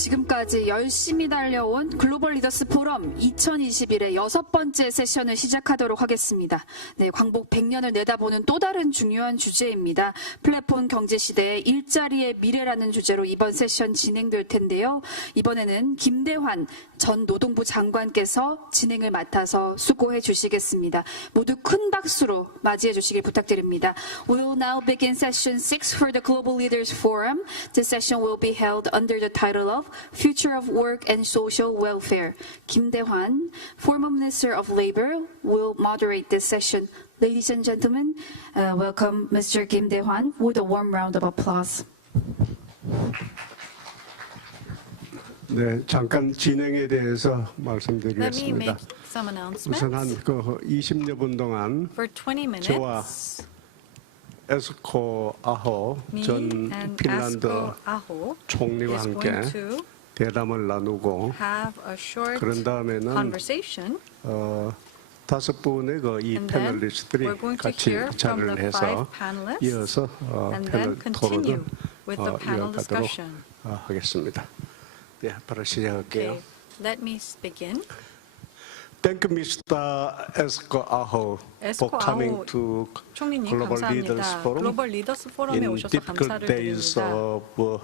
지금까지 열심히 달려온 글로벌 리더스 포럼 2021의 6번째 세션을 시작하도록 하겠습니다. 네, 광복 100년을 내다보는 또 다른 중요한 주제입니다. 플랫폼 경제 시대의 일자리의 미래라는 주제로 이번 세션 진행될 텐데요. 이번에는 김대환 전 노동부 장관께서 진행을 맡아서 수고해 주시겠습니다. 모두 큰 박수로 맞이해 주시길 부탁드립니다. We will now begin session 6 for the Global Leaders Forum. This session will be held under the title of Future of Work and Social Welfare. Kim Dae-hwan, former Minister of Labor, will moderate this session. Ladies and gentlemen, welcome Mr. Kim Dae-hwan with a warm round of applause. 네, 잠깐 진행에 대해서 말씀드리겠습니다. 우선 한 20여 분 동안 저와 에스코 아호 전 핀란드 총리와 함께 대담을 나누고 그런 다음에는 5분의 이 패널리스트들이 같이 자리를 해서 이어서 패널 토론을 이어가도록 하겠습니다. 네, 바로 시작할게요. Okay, let me begin. Thank you, Mr. Esko Aho, for coming to Global Leaders Forum 글로벌 리더스 포럼에 in 오셔서 difficult 감사를 days 드립니다. of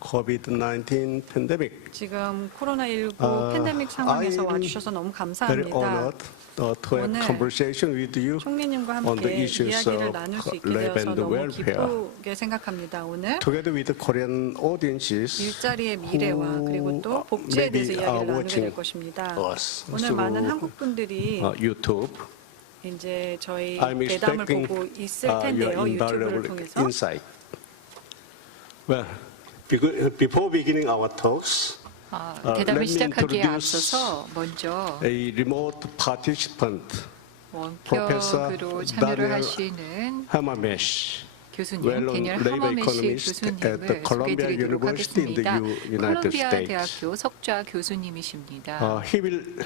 COVID-19 pandemic. 지금 코로나19 팬데믹 상황에서 와주셔서 너무 Very 감사합니다. honored to have 오늘 conversation with you 총리님과 on the 함께 issues 이야기를 of 나눌 수 있게 labor 되어서 and 너무 welfare. 기쁘게 생각합니다. 오늘 Together with the Korean audiences 일자리의 미래와 그리고 또 복지에 대해서 maybe 이야기를 나누게 watching 될 것입니다. us 오늘 많은 한국 분들이 YouTube. 이제 저희 I'm 대담을 expecting 보고 있을 your 텐데요. 유튜브를 invaluable 통해서. insight. Well, before beginning our talks, let 대담을 me 시작하기에 introduce 앞서서 먼저 a remote participant, 원격으로 참여를 하시는 Hamamesh, 교수님, well-known 데니얼 labor 하머메시 economist at the 교수님을 Columbia 소개해드리도록 University in the 하겠습니다. United 콜롬비아 States. 대학교 석좌 교수님이십니다. He will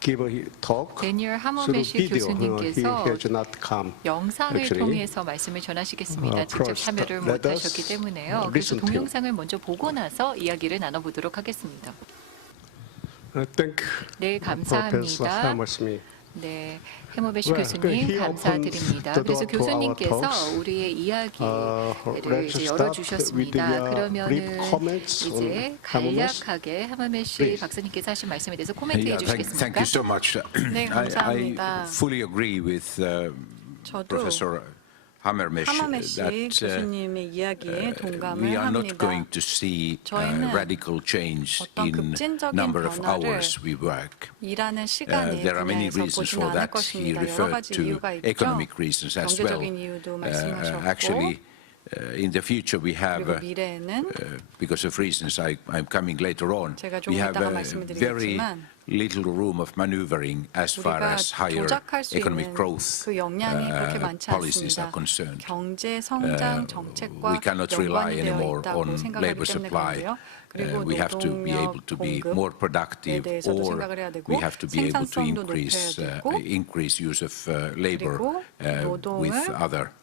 give a talk 데니얼 through 하머메시 video. He 교수님께서 has not come. 영상을 actually. 통해서 말씀을 전하시겠습니다. 직접 First, 참여를 let 못하셨기 us 때문에요. 그래서 listen to him. 동영상을 먼저 보고 나서 이야기를 나눠보도록 하겠습니다. Thank 네, Professor 감사합니다. Hammersmith. 네, 해머베시 Well, 교수님 he 감사드립니다. opened the 그래서 door to our 교수님께서 talks. 우리의 이야기를 let's 이제 start 열어주셨습니다. with your 그러면은 brief comments on 이제 Hammermesh. 간략하게 하머메시 Please. 박사님께서 하신 말씀에 대해서 코멘트해 Yeah, thank 주시겠습니까? you so much. 네, 감사합니다. I fully agree with 저도 Professor Hammermesh 하마메시 that 교수님의 이야기에 we 동감을 are not 합니다. going to see 저희는 radical change 어떤 in 급진적인 number of 변화를 hours we work. 일하는 시간에 There are many 분야에서 reasons 보지는 for 않을 that. He 것입니다. 여러 referred 가지 to 이유가 있죠. economic reasons as well. 경제적인 이유도 말씀하셨고 Actually, in the future we have, 그리고 미래에는 because of reasons I'm coming later on, 제가 좀 we have 이따가 very 말씀드리겠지만 little room of maneuvering as far 우리가 as higher 조작할 수 economic 있는 growth 그 역량이 그렇게 많지 policies are 않습니다. concerned. 경제 성장 정책과 We cannot rely 연관이 되어 anymore 있다고 on 생각하기 labor 때문에 supply. 그런데요. 그리고 We have to be able 노동력 to be more 공급에 productive, 대해서도 or 생각을 해야 되고 we have to be able to 생산성도 increase use of labor 그리고 with 노동을 other,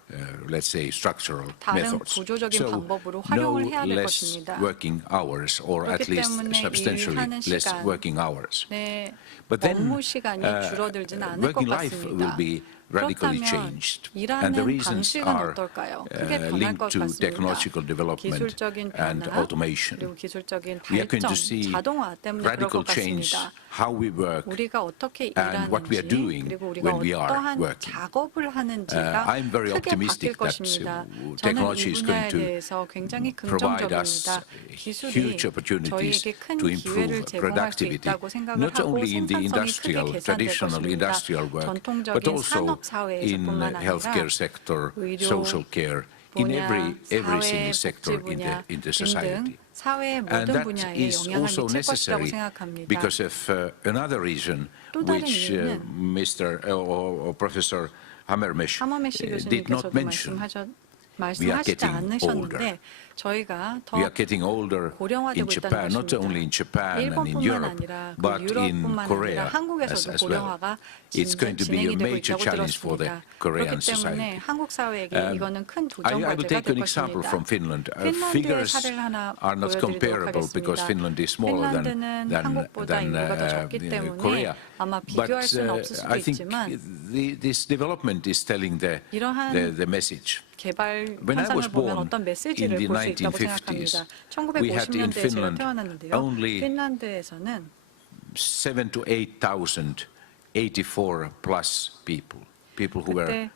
let's say, structural 다른 methods. 구조적인 So 방법으로 no 활용을 해야 될 less 것입니다. working hours, or at 그렇기 least 때문에 substantially 일하는 less 시간, working hours. 네, But then 업무 시간이 줄어들지는 않을 것 working life will 같습니다. be radically 그렇다면 changed. And the 일하는 reasons 방식은 are 어떨까요? 크게 변할 linked 것 to 같습니다. technological development 기술적인 and 변화, automation. 그리고 기술적인 We are going 발전, to see 자동화 때문에 그럴 radical 것 change 같습니다. how we work. 우리가 어떻게 and what we are 일하는지 doing 그리고 우리가 when we are 어떠한 working. 작업을 하는지가 I'm very 크게 바뀔 optimistic that 것입니다. 저는 technology 이 is 분야에 going to 대해서 굉장히 provide us 긍정적입니다. 기술이 huge opportunities 저희에게 큰 to 기회를 improve 제공할 수 productivity, 있다고 생각을 not 하고 only in the 생산성이 크게 industrial, 개선될 traditional 것입니다. industrial work, but 전통적인 also 산업 사회에서뿐만 in 아니라 healthcare sector, 의료 social care, in 분야, every 사회 single sector 복지 분야 in the 등등 society. 사회의 And 모든 that 분야에 is 영향을 also 미칠 것이라고 necessary 생각합니다. because of another reason 또 다른 which 이유는 Mr. or Professor Hammermesh 하머메시 did not 교수님께서도 mention. 말씀하셨 말씀하시지 getting 않으셨는데 older. 저희가 더 We are getting older in 고령화되고 Japan, 있다는 not only in Japan and in 일본뿐만 Europe, 아니라 그 but in 유럽뿐만 Korea 아니라 한국에서도 as well. 고령화가 It's going to be a 진행이 되고 major 있다고 challenge for the 들었습니다. Korean 그렇기 때문에 society. 한국 사회에게 이거는 큰 도전 I will 과제가 take 될 an example 것입니다. from Finland. 핀란드의 Figures 사례를 하나 are not 보여드리도록 comparable because 하겠습니다. Finland is smaller 핀란드는 한국보다 인구가 더 적기 때문에 Korea. 아마 But 비교할 수는 없을 수도 I think 있지만 this development is telling 이러한 the message. 개발 When I 현상을 was 보면 born 어떤 메시지를 in the 볼 수 있다고 1950s, 생각합니다. we had in 1950년대에 제가 Finland 태어났는데요. only 핀란드에서는 7,000 to 8,000 84 plus people who were 그때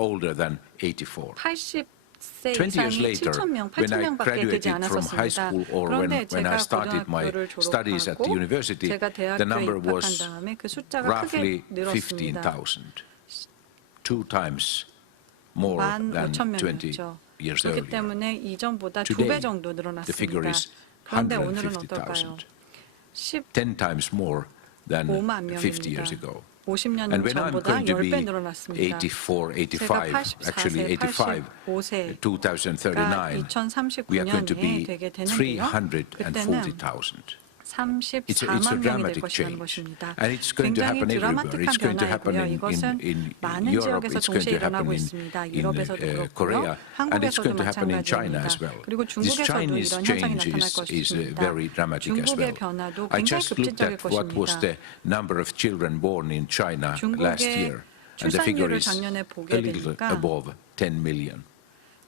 older than 84. 80세 20 years 이상이 later, 7,000명, when I 8,000명밖에 되지 graduated from high 않았었습니다. school or 그런데 when I 제가 started my 고등학교를 studies at the 졸업하고 university, 제가 the number 대학교에 입학한 was 다음에 그 숫자가 roughly 크게 늘었습니다. 15,000, 2 times more than 20 15,000명이었죠. years 그렇기 earlier. 때문에 이전보다 Today, 2배 정도 the figure 늘어났습니다. is 그런데 오늘은 어떨까요? 150,000, 10 times more than 15만 50 years 명입니다. ago. 50년 And when I'm 전보다 going to be 10배 늘어났습니다. 84, 제가 85, actually 85, 85세가 2039, we are going to 2039년에 be 되게 되는데요. 그때는 340,000. 34만 명이 될 것이라는 change. 것입니다. And it's going to 굉장히 happen everywhere. 드라마틱한 It's going to happen 변화이고요. 이것은 in 많은 Europe, 지역에서 it's going 동시에 to happen 일어나고 있습니다. in 유럽에서도 Korea, 그렇고요. and it's 한국에서도 going to happen in China 마찬가지입니다. as well. 그리고 This 중국에서도 Chinese 이런 현상이 change 나타날 is 것입니다. very dramatic as 중국의 well. 변화도 I 굉장히 just looked 급진적일 at what was 것입니다. the number of children born in China last 중국의 year, and the figure 출산율을 is 작년에 a 보게 little 되니까 above 10 million.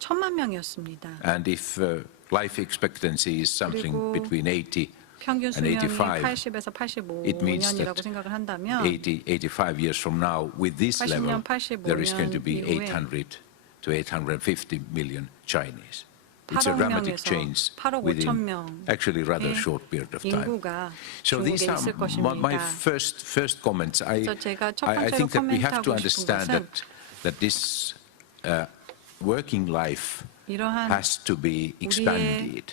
1,000만 명이었습니다. And if life expectancy is something 그리고 between 80 평균 and 수명이 85, 80에서 it means that 85년이라고 생각을 한다면 80, 85 years from now, with this 80년, level, 85년 there is going to be 이후에 800 to 850 million Chinese. It's a 8억 dramatic 명에서 change 8억 5천 within 명 actually rather short period of time. 인구가 So 중국에 these are 있을 my 것입니다. first comments. I 그래서 제가 첫 I 번째로 think that we have to 코멘트하고 싶은 understand 것은 that this working life 이러한 has to be expanded,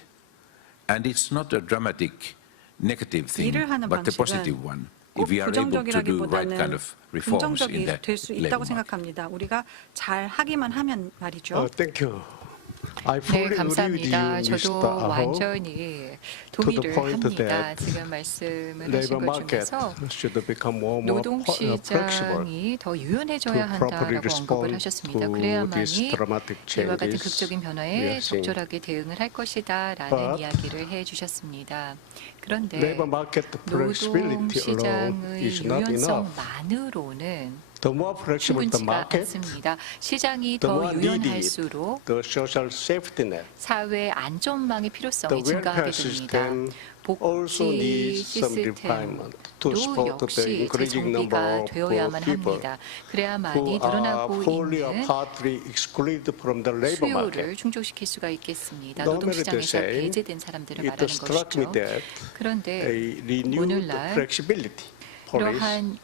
and it's not a dramatic negative thing, 일을 하는 but a 방식은 positive one. 꼭 If we are able to do right kind 부정적이라기보다는 of reforms in 긍정적이 the 될 수 labor 있다고 market. 생각합니다. 우리가 잘 하기만 하면 말이죠. Thank you. I 네, fully agree with 감사합니다. you, 저도 Mr. Aho. 완전히 동의를 point 합니다. that 지금 말씀을 하신 Labor 것 market 중에서 should become more flexible 노동시장이 더 유연해져야 to properly 한다라고 언급을 respond 하셨습니다. to 그래야만이 these dramatic 이와 같은 changes 극적인 we 변화에 are seeing. 적절하게 대응을 할 것이다라는 But 이야기를 해주셨습니다. 그런데 Labor market flexibility alone 노동시장의 is not enough. 유연성만으로는 The more flexible the 충분치가 market, 않습니다. 시장이 the 더 more needed 유연할수록 the social safety net. 사회 안전망의 The 필요성이 welfare 증가하게 됩니다. system also 복지 needs some 시스템도 refinement to support the 역시 increasing number 재정비가 of 되어야만 people 합니다. who 그래야만이 are 늘어나고 wholly or 있는 partly excluded from the labor market. 수요를 충족시킬 수가 있겠습니다. Normally they 노동시장에서 say, 배제된 사람들을 it 말하는 struck me 것이죠. that 그런데 a renewed 오늘날 flexibility policy 이러한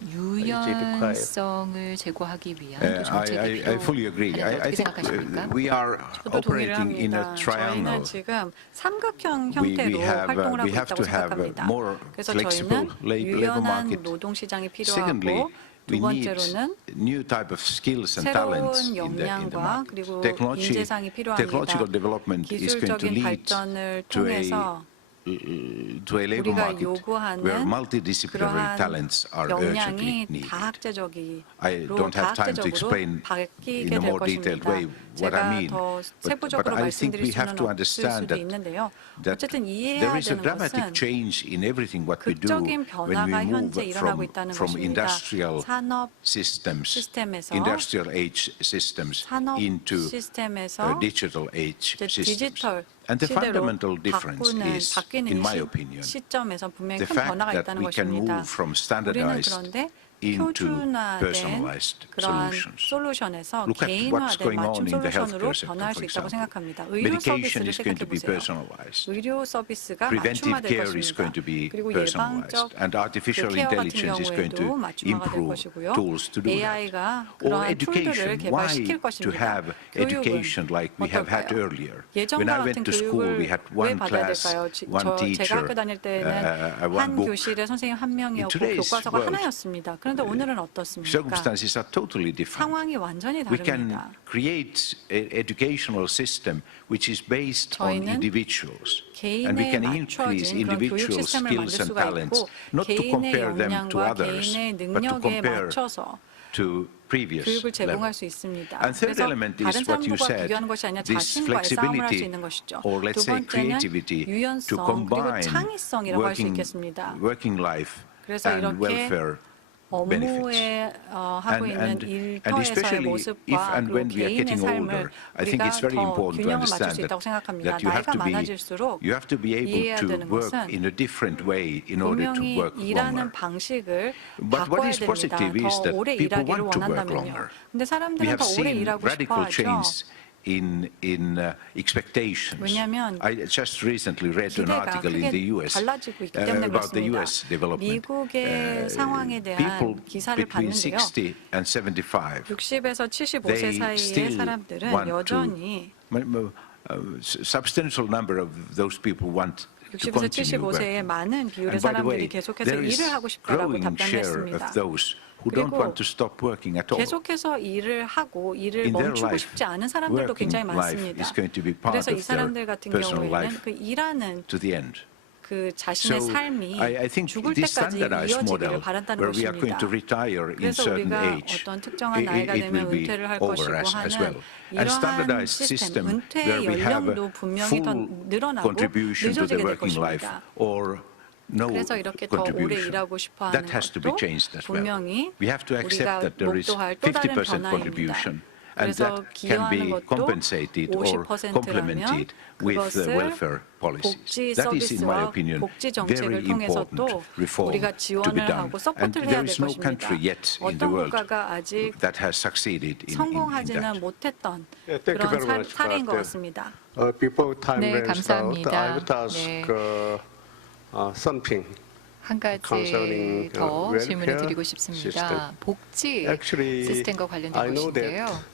유연성을 제고하기 위한 또 I 정책이 fully agree. 필요하다고 어떻게 I think 생각하십니까? we are 저도 동의를 operating in a 합니다. triangle. 저희는 지금 삼각형 We 형태로 활동을 하고 we have 있다고 to have 생각합니다. more 그래서 flexible 저희는 labor 유연한 market. 노동시장이 Secondly, 필요하고 두 we need 번째로는 new type of skills and talents 새로운 in the 역량과 market. 그리고 Technology, 인재상이 필요합니다. technological development is going to 기술적인 lead 발전을 to 통해서 to a labor 우리가 market where 요구하는 multidisciplinary 그러한 talents are urgently 역량이 needed. 다학제적으로 I don't have time to explain 바뀌게 in a 될 more detailed 것입니다. way what I 제가 mean, 더 but 세부적으로 I think we 말씀드릴 have to 수는 없을 understand 수도 that 있는데요. that 어쨌든 there 이해해야 is a 되는 dramatic 것은 change in everything what we do 극적인 when we 변화가 move 현재 일어나고 있다는 from 것입니다. industrial 산업 systems, 시스템에서 industrial age systems 산업 into 시스템에서 digital age 이제 systems. 디지털 And the 시대로 fundamental difference is, 바뀌는 in my opinion, 시점에서 분명히 the 큰 fact 변화가 that 있다는 we can 것입니다. move from 우리는 standardized 그런데 into 표준화된 personalized 그러한 solutions. 솔루션에서 Look at what's 개인화된 going on 맞춤 in the 솔루션으로 healthcare sector, 변화할 for 수 있다고 example. 생각합니다. 의료 Medication 서비스를 is going to be 생각해 보세요. personalized. 의료 서비스가 Preventive 맞춤화될 care is 것입니다. going to be 그리고 personalized, 예방적 and artificial 케어 같은 intelligence is going to 경우에도 맞춤화가 될 improve 것이고요. tools to do that. AI가 Or 그러한 툴들을 education, why 개발시킬 to 것입니다. have education 교육은 like we have had 어떨까요? earlier? When 예전과 I 같은 went to school, we 교육을 had 왜 one 받아야 class, 될까요? one 제가 teacher, 학교 다닐 때는 one 한 book. 교실에 선생님 한 명이었고 today's 교과서가 world, 하나였습니다. 그런데 그런데 오늘은 어떻습니까? circumstances are totally different. 상황이 완전히 We can 다릅니다. create an educational system which is based on 저희는 individuals, and we 개인에 can increase 맞춰진 그런 교육 individual 시스템을 만들 skills and 수가 talents, 있고 not to 개인의 compare them to 역량과 others, 개인의 but to 능력에 compare 맞춰서 to previous 교육을 제공할 levels. 수 있습니다. And third 그래서 element 다른 is what you 사람들과 said, 비교하는 것이 아니라 this 자신과의 싸움을 할 수 flexibility, 있는 것이죠. or let's 두 say 번째는 creativity, to 유연성 그리고 combine 창의성이라고 할 수 있겠습니다. working life 그래서 and 이렇게 welfare benefits. 업무에 하고 있는 일터에서의 especially if 모습과 and 그리고 when we are 개인의 getting 삶을 older, I think 우리가 it's very 더 important to 균형을 맞출 수 understand 있다고 생각합니다. that you have 나이가 to 많아질수록 be able 이해해야 to 되는 work 것은 in a different way in order to 분명히 work 일하는 longer. 방식을 But what 바꿔야 is 됩니다. positive is 더 that 오래 people 일하기를 want to work 원한다면요. longer. 근데 We 사람들은 have 더 오래 seen 일하고 싶어 radical 하죠. change in expectations. 왜냐하면 I just recently read an 기대가 article in the 크게 US 달라지고 있기 때문에 about the 그렇습니다. US development. 미국의 상황에 People 대한 기사를 between 봤는데요. 60 and 75. 60에서 75세 They 사이의 still 사람들은 want 여전히 substantial number of those people want to 60에서 continue 75세의 working. 많은 비율의 And by the way, 사람들이 계속해서 there is 일을 하고 싶다라고 growing share 답변했습니다. of those who don't 그리고 want to stop working at all. 계속해서 일을 하고 일을 In their 멈추고 life, 싶지 않은 사람들도 working 굉장히 life 많습니다. is going to be part 그래서 이 of their 사람들 같은 personal 경우에는 life 그 일하는 to the end. 그 자신의 So 삶이 I think 죽을 this 때까지 standardized model, 이어지기를 바란다는 where we are going 것입니다. to retire in 그래서 certain 우리가 age, 어떤 특정한 나이가 it 되면 will be 은퇴를 할 over 것이고 as 하는 well. And 이러한 standardized 시스템, system 은퇴 where we have 연령도 분명히 더 full 늘어나고 contribution to the 늦어지게 될 working life 것입니다. or no 그래서 이렇게 더 오래 contribution. 일하고 싶어하는 That has to be 것도 changed as well. 분명히 We have to accept 우리가 that there is 목도할 또 다른 50% 변화입니다. contribution, and 그래서 that can 기여하는 be 것도 compensated or 50%라면 complemented with 그것을 welfare policies. 복지 That is, in my 서비스와 opinion, 복지 very 정책을 통해서 important 또 reform 우리가 to be 지원을 done. 하고 And 서포트를 there 해야 될 is no 것입니다. country yet in the 어떤 world 국가가 아직 that has succeeded in 성공하지는 that. 못했던 Yeah, thank you very 그런 much, 사례인 것 Doctor. 같습니다. Before time 네, runs out, 감사합니다. I would ask 네. something. 한 가지 concerning, 더 welfare 질문을 드리고 싶습니다. system. 복지 Actually, 시스템과 관련된 I know 것인데요. that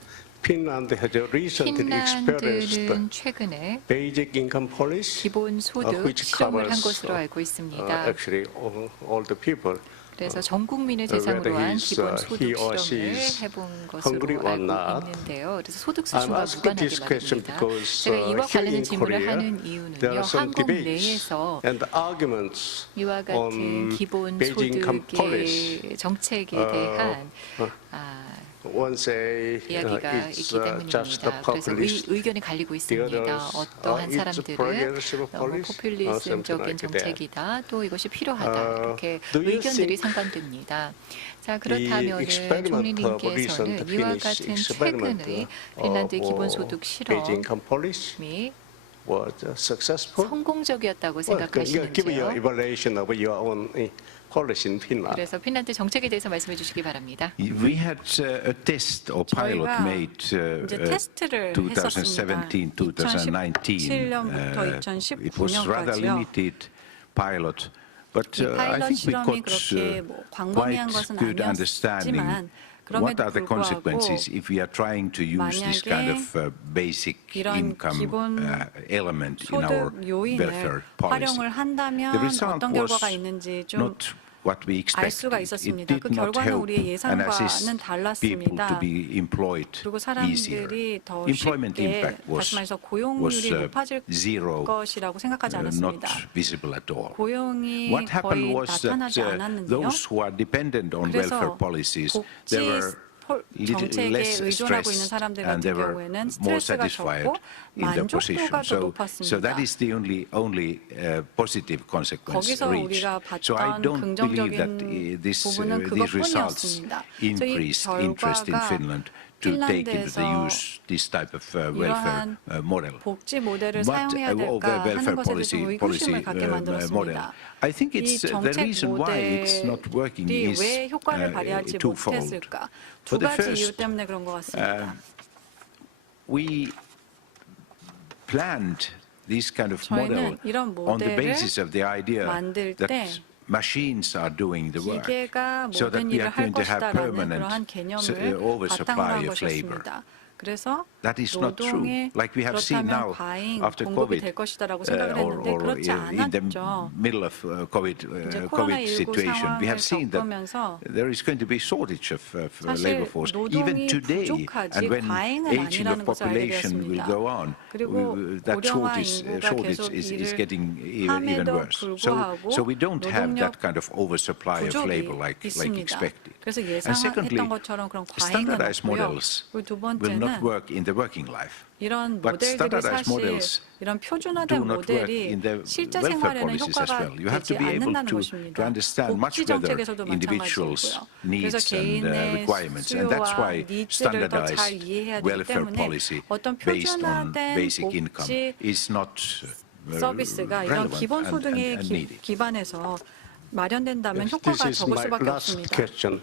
Finland has recently experienced 핀란드는 최근에 basic income policy, 기본 소득 which 시정을 한 covers 것으로 알고 있습니다. actually all the people. 그래서 전 국민을 whether 대상으로 한 he's, 기본 소득 he or 실험을 she is 해본 것으로 hungry or 알고 not. 있는데요. 그래서 소득 I'm 수준과 asking 무관하게 this question 말입니다. because 제가 이와 here 관련된 in 질문을 Korea 하는 there 이유는요. are some 한국 debates 내에서 and arguments 이와 같은 on 기본 basic income policy. 소득의 정책에 대한 One say 이야기가 it's 있기 just a 때문입니다. 그래서 populist. 의견이 갈리고 The 있습니다. others, 어떠한 it's a 사람들은 progressive 너무 policy, 포퓰리즘적인 something like that. 정책이다. 또 이것이 필요하다. 이렇게 do you 의견들이 think 상반됩니다. 자, 그렇다면 experiment of 총리님께서는 recent 이와 Finnish 같은 experiment 최근의 핀란드 of 기본소득 basic income policy 실험이 was successful? 성공적이었다고 Well, give your 생각하시는지요? evaluation of your own policy in Finland. 그래서 핀란드 정책에 대해서 말씀해 주시기 바랍니다. We had a test or pilot 저희가 made 이제 테스트를 2017, 2019. 2017부터 It was rather 2019까지요. limited pilot, but 이 I 파일럿 think we 실험이 got 그렇게 뭐 quite 광범위한 것은 good understanding. 아니었지만 What 그럼에도 are the 불구하고 consequences if we are trying to use this kind of basic 이런 income 기본 element in our 소득 요인을 welfare policy? 활용을 한다면 The result 어떤 was 결과가 있는지 좀 not what we 알 expected. 수가 It 있었습니다. did 그 not 결과는 help 우리의 and assist 예상과는 people to 달랐습니다. be employed 그리고 easier. 사람들이 더 Employment 쉽게 impact 다시 말해서 was 고용률이 높아질 zero, 것이라고 생각하지 not 않았습니다. visible at all. 고용이 What happened 거의 was that 나타나지 않았는데요. those who are dependent on welfare 그래서 policies, they 복지 were little 정책에 less 의존하고 있는 stressed 사람들 and they 같은 were 경우에는 more 스트레스가 satisfied 적고 in their position. 만족도가 더 So 높았습니다. that is the only positive consequence 거기서 reached. 우리가 So I 봤던 don't believe that 긍정적인 these 부분은 results 그것뿐이었습니다. increased 저희 interest in 결과가 Finland to take into the 핀란드에서 use this type of welfare 이러한 model. 복지 모델을 But 사용해야 될까 welfare 하는 것에 대해서 policy 의구심을 갖게 model. 만들었습니다. I think 이 it's the 정책 reason why it's not working 모델이 is 왜 효과를 발휘하지 twofold. 못했을까? 두 For the 가지 이유 first, 때문에 그런 것 같습니다. we planned this kind of model 저희는 이런 on the 모델을 basis of the idea 만들 that 때 machines are doing the work, 기계가 so that 모든 we 일을 are 할 going to have 것이다라는 permanent 그러한 개념을 바탕으로 oversupply 한 of labor. 것이었습니다. 그래서 That is not true. 노동이 Like we have seen 그렇다면 now 과잉 after 공급이 COVID, 될 것이다라고 생각을 or 했는데 그렇지 in the 않았죠. middle of COVID 이제 COVID 코로나19 situation, we 상황을 have seen that 겪으면서 there is going to be shortage of 사실 labor force 노동이 even today, 부족하지 and when 과잉은 aging 아니라는 of 것을 알게 population will 되었습니다. go on, 그리고 that 고령화 shortage 인구가 계속 is 일을 getting even 함에도 worse. 불구하고 So we don't have 노동력 that kind of oversupply of labor 부족이 like 있습니다. expected. 그래서 And secondly, 예상했던 것처럼 그런 과잉은 standardized 없고요. models 그리고 두 will 번째는 not work in the working life. 이런 But 모델들이 standardized 사실 models 이런 do 표준화된 not work 모델이 in the 실제 welfare 생활에는 policies as 효과가 well. You have 되지 to be able 않는다는 to 것입니다. understand much 복지 better 정책에서도 individuals' 마찬가지고요. 그래서 needs and 개인의 requirements, and that's 수요와 why 니즈를 더 잘 standardized 이해해야 되기 welfare 때문에 policy 어떤 based on 표준화된 basic income 복지 is not 서비스가 이런 relevant 기본 and 소득에 needed. 기반해서 마련된다면 This 효과가 is 적을 my 수밖에 last 없습니다. question.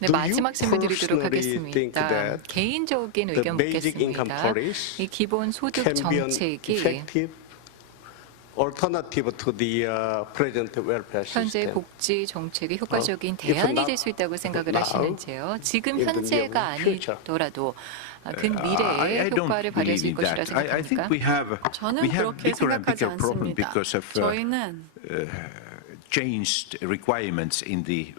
네, Do you 마지막 질문 드리도록 personally think 하겠습니다. that 개인적인 the 의견 basic income 묻겠습니다. policy 이 기본 소득 can be an 정책이 effective alternative to the present welfare 현재 system? 복지 정책의 효과적인 if 대안이 not 될 수 있다고 생각을 now, 하시는지요? 지금 in the 현재가 near future. 아니더라도 근 I 미래에 don't 효과를 발휘할 수 있을 believe in 것이라 that. I think 생각합니까? 저는 we have 그렇게 bigger and 생각하지 bigger problem 않습니다. because of 저희는 changed requirements in the